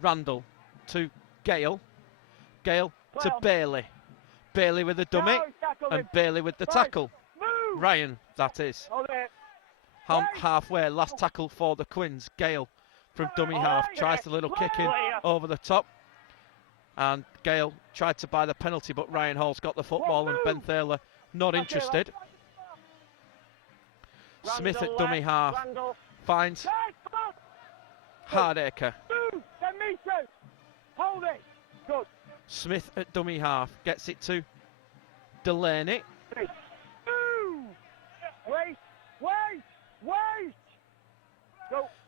Randall to Gale. Gale to Bailey. Bailey with the dummy and Bailey with the tackle. Ryan, that is. Halfway, last tackle for the Quins. Gale from dummy half tries the little kick in over the top. And Gale tried to buy the penalty, but Ryan Hall's got the football and Ben Thaler not interested. Smith at dummy half finds Hardacre. Smith at dummy half gets it to Delaney.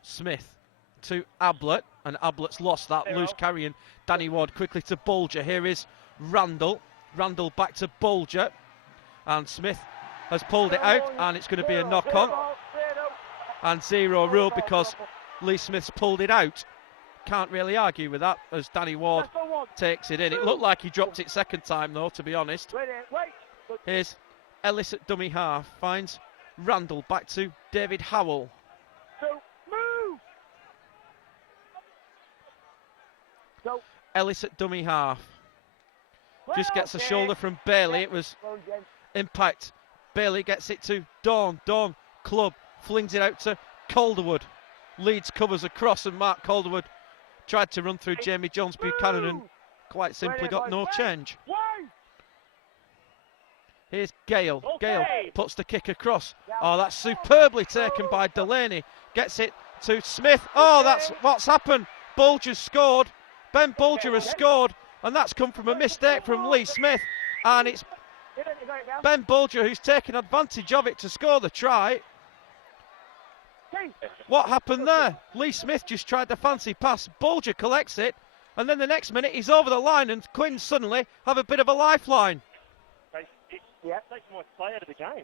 Smith to Ablett, and Ablett's lost that loose carrying. Danny Ward quickly to Bulger. Here is Randall. Randall back to Bulger, and Smith has pulled it out, and it's going to be a knock on and 0 rule because Lee Smith's pulled it out. Can't really argue with that as Danny Ward takes it in. It looked like he dropped it second time though, to be honest. Here's Ellis at dummy half, finds Randall back to David Howell. Ellis at dummy half. Just gets a shoulder from Bailey. It was impact. Bailey gets it to Dawn. Dawn, Club, flings it out to Calderwood. Leeds covers across and Mark Calderwood tried to run through Jamie Jones Buchanan and quite simply got no change. Here's Gale. Gale puts the kick across. Oh, that's superbly taken by Delaney. Gets it to Smith. Oh, that's what's happened. Bulger's scored. Ben Bulger has scored, and that's come from a mistake from Lee Smith. And it's Ben Bulger who's taken advantage of it to score the try. What happened there? Lee Smith just tried the fancy pass. Bulger collects it, and then the next minute he's over the line, and Quins suddenly have a bit of a lifeline. Yeah, takes my play out of the game.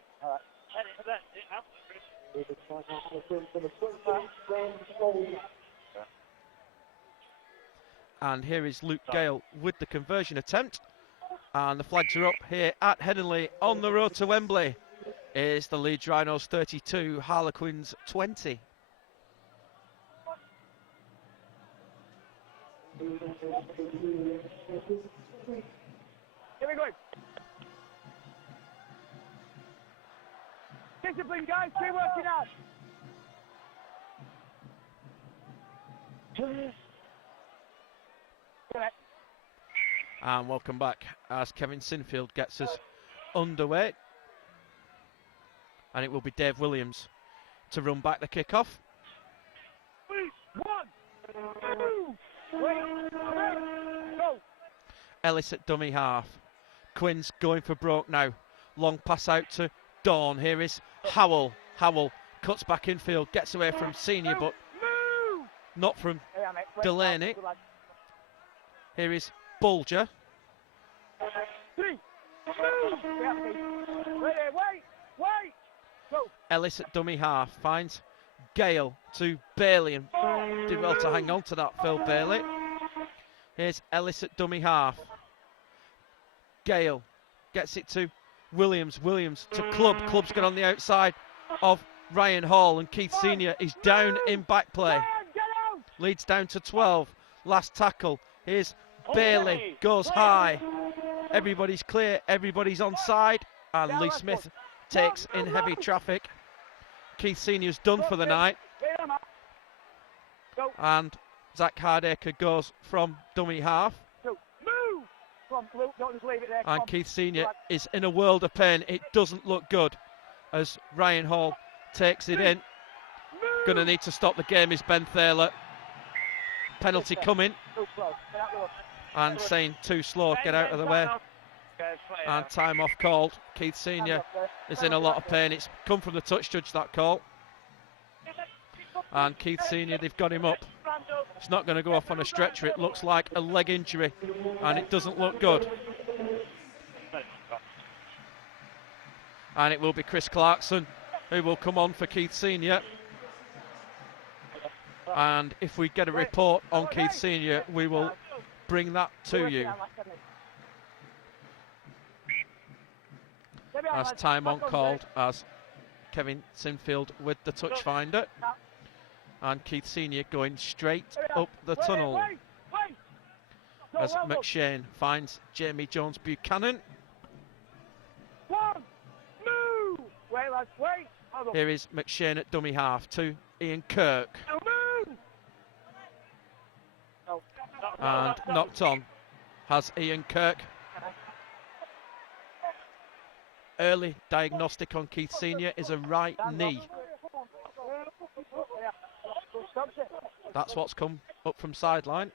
And here is Luke Gale with the conversion attempt. And the flags are up here at Headingley on the road to Wembley. Is the Leeds Rhinos 32, Harlequins 20. Here we go. Discipline, guys. Keep working out. And welcome back as Kevin Sinfield gets us underway. And it will be Dave Williams to run back the kick-off. 1, 2, 3, go. Ellis at dummy half. Quins going for broke now. Long pass out to Dawn. Here is Howell. Howell cuts back infield, gets away from Senior, but not from Delaney. Here is Bulger. Wait. Go. Ellis at dummy half finds Gale to Bailey and did well to hang on to that, Phil Bailey. Here's Ellis at dummy half. Gale gets it to Williams to Club. Club's got on the outside of Ryan Hall, and Keith Senior is down in back play. Leeds down to 12. Last tackle. Here's Bailey, goes high. Everybody's clear, everybody's on side, and Lee Smith takes in heavy traffic. Keith Senior's done for the night, and Zach Hardacre goes from dummy half. And Keith Senior is in a world of pain. It doesn't look good as Ryan Hall takes it in. Gonna need to stop the game is Ben Thaler. Penalty coming. And saying too slow, get out of the way. And time off called. Keith Senior is in a lot of pain. It's come from the touch judge, that call. And Keith Senior, they've got him up. It's not going to go off on a stretcher. It looks like a leg injury, and it doesn't look good. And it will be Chris Clarkson who will come on for Keith Senior. And if we get a report on Keith Senior, we will bring that to you. As time on called as Kevin Sinfield with the touch finder, and Keith Senior going straight up the tunnel as McShane finds Jamie Jones Buchanan. Here is McShane at dummy half to Ian Kirk, and knocked on has Ian Kirk. Early diagnostic on Keith Senior is a right knee. That's what's come up from sideline.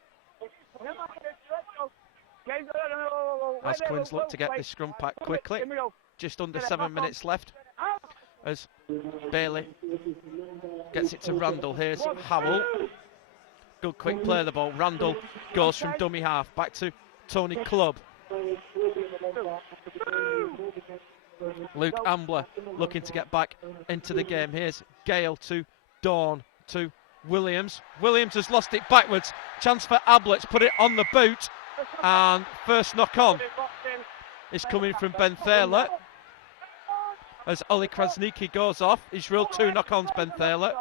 As Quins look to get this scrum pack quickly. Just under 7 minutes left. As Bailey gets it to Randall. Here's Howell. Good quick play of the ball. Randall goes from dummy half back to Tony Club. Luke Ambler looking to get back into the game. Here's Gale to Dawn to Williams. Williams has lost it backwards. Chance for Ablett, put it on the boot. And first knock on is coming from Ben Thaler. As Oli Krasniki goes off, he's ruled 2 knock-ons, Ben Thaler.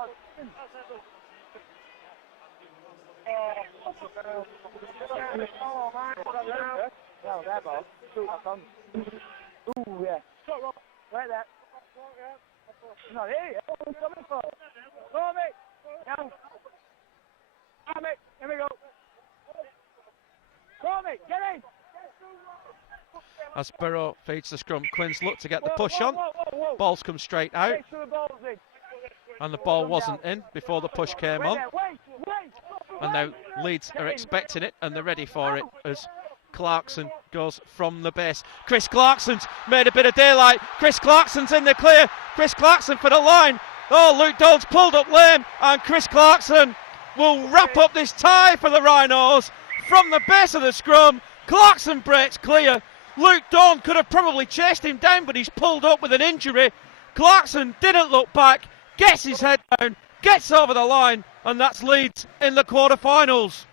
Ooh, yeah. Right there. Not here. Who's coming for? Come it. Now. Come it. Here we go. Come it. Get in. As Burrow feeds the scrum, Quins look to get the push on. Ball's come straight out. And the ball wasn't in before the push came on. And now Leeds are expecting it and they're ready for it as Clarkson goes from the base. Chris Clarkson's made a bit of daylight. Chris Clarkson's in the clear. Chris Clarkson for the line. Oh, Luke Dawn's pulled up lame, and Chris Clarkson will wrap up this tie for the Rhinos from the base of the scrum. Clarkson breaks clear. Luke Dawn could have probably chased him down, but he's pulled up with an injury. Clarkson didn't look back, gets his head down, gets over the line, and that's Leeds in the quarterfinals.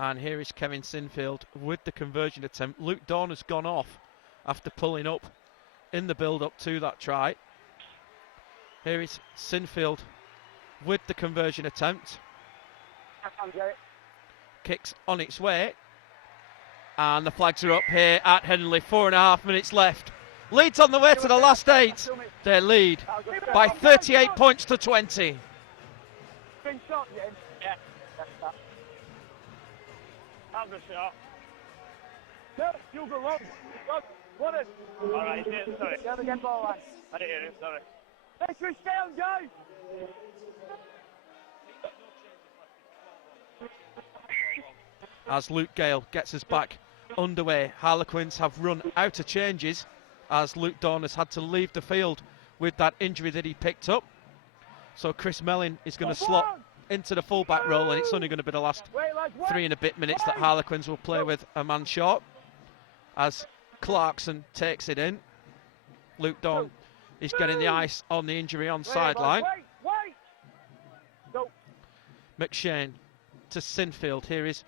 And here is Kevin Sinfield with the conversion attempt. Luke Dawn has gone off after pulling up in the build-up to that try. Here is Sinfield with the conversion attempt. Kicks on its way. And the flags are up here at Henley. 4.5 minutes left. Leeds on the way to the last 8. They lead by 38 points to 20. Been shot, yeah. Have the shot. No, you go wrong. What is? Alright, sorry. The other game ball line. I didn't hear him, sorry. Let's switch down, guys. As Luke Gale gets us back underway, Harlequins have run out of changes as Luke Dawn has had to leave the field with that injury that he picked up. So Chris Mellin is going to slot into the fullback role, and it's only going to be the last 3 and a bit minutes that Harlequins will play with a man short as Clarkson takes it in. Luke Dawn He's getting the ice on the injury on sideline. Wait! Go. McShane to Sinfield. Here is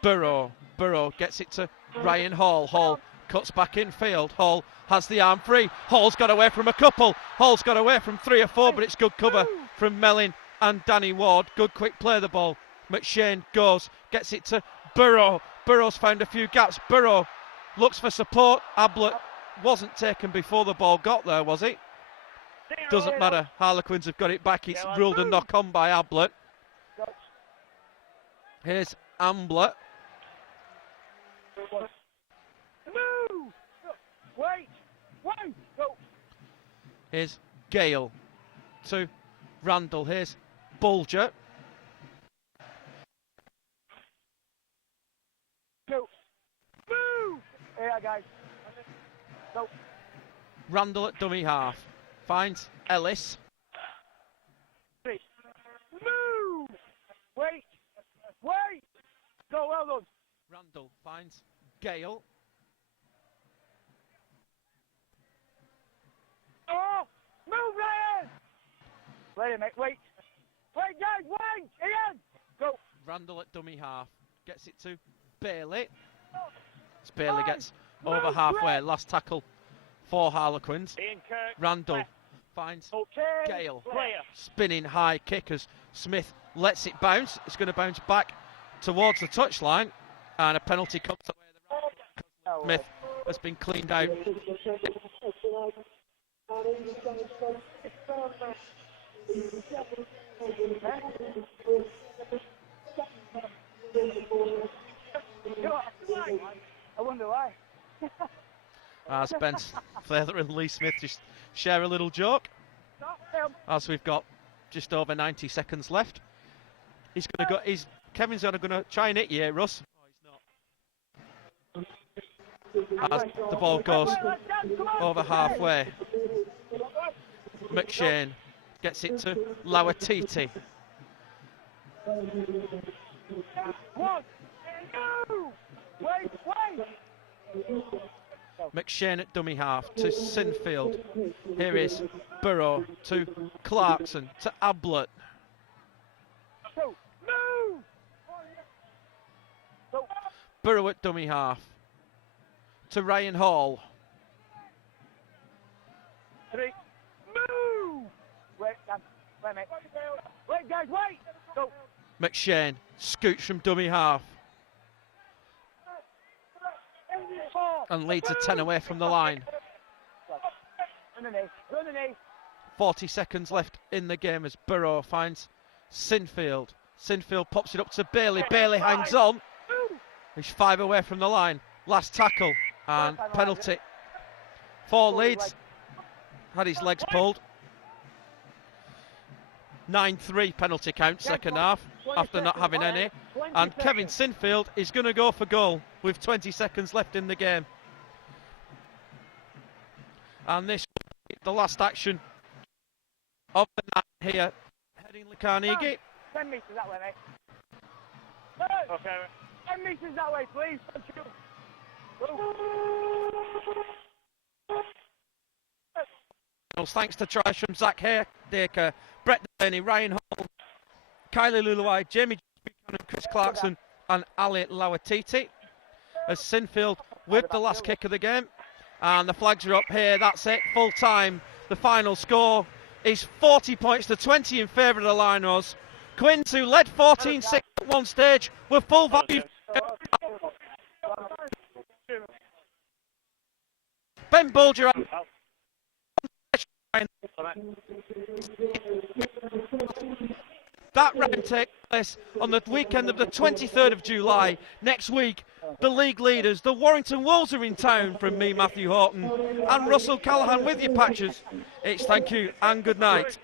Burrow. Burrow gets it to Ryan Hall. Hall cuts back in field. Hall has the arm free. Hall's got away from a couple. Hall's got away from 3 or 4, but it's good cover from Mellin and Danny Ward. Good quick play of the ball. McShane goes, gets it to Burrow. Burrow's found a few gaps. Burrow looks for support. Ablett wasn't taken before the ball got there, was it? Doesn't matter. Harlequins have got it back. It's ruled a knock on by Ablett. Here's Ambler. Move! Wait! Go! Here's Gale to Randall. Here's Bulger. Go! Move! Yeah, guys. Go. Randall at dummy half. Finds Ellis. Move! Wait! Go, well done. Randall finds Gale. Oh! Move, Ryan! Wait a minute, wait! Wait, guys, wait! Ian! Go! Randall at dummy half. Gets it to Bailey. As Bailey gets over halfway. Last tackle for Harlequins. Randall finds Gale. Spinning high kick as Smith lets it bounce. It's going to bounce back towards the touchline. And a penalty comes away. Smith has been cleaned out. I wonder why. As Spence Flether and Lee Smith just share a little joke. As we've got just over 90 seconds left. He's going to go. Kevin's going to try and hit you, Russ. As the ball goes over halfway. McShane gets it to Lauatiti. McShane at dummy half to Sinfield. Here is Burrow to Clarkson to Ablett. Burrow at dummy half to Ryan Hall. Move! Wait, mate. Wait, guys, wait! Go! McShane scoots from dummy half. And leads a 10 away from the line. Underneath. 40 seconds left in the game as Burrow finds Sinfield. Sinfield pops it up to Bailey. Bailey hangs on. He's 5 away from the line. Last tackle and penalty for Leeds. Had his legs pulled. 9-3 penalty count, second half, after not having any. And Kevin Sinfield is going to go for goal with 20 seconds left in the game. And this is the last action of the night here, heading to Carnegie. 10 metres that way, mate. Okay. 10 metres that way, please. Thank you. Thanks to tries from Zach Dacre, Brett Delaney, Ryan Hall, Kylie Luluai, Jamie Buchanan, Chris Clarkson and Ali Lauatiti. As Sinfield with the last kick of the game. And the flags are up here, that's it, full time. The final score is 40 points to 20 in favour of the Lions. Quins, who led 14-6 at one stage, were full value. Ben Bulger. That round takes place on the weekend of the 23rd of July. Next week, the league leaders, the Warrington Wolves, are in town. From me, Matthew Horton, and Russell Callahan with you, Patches. It's thank you and good night.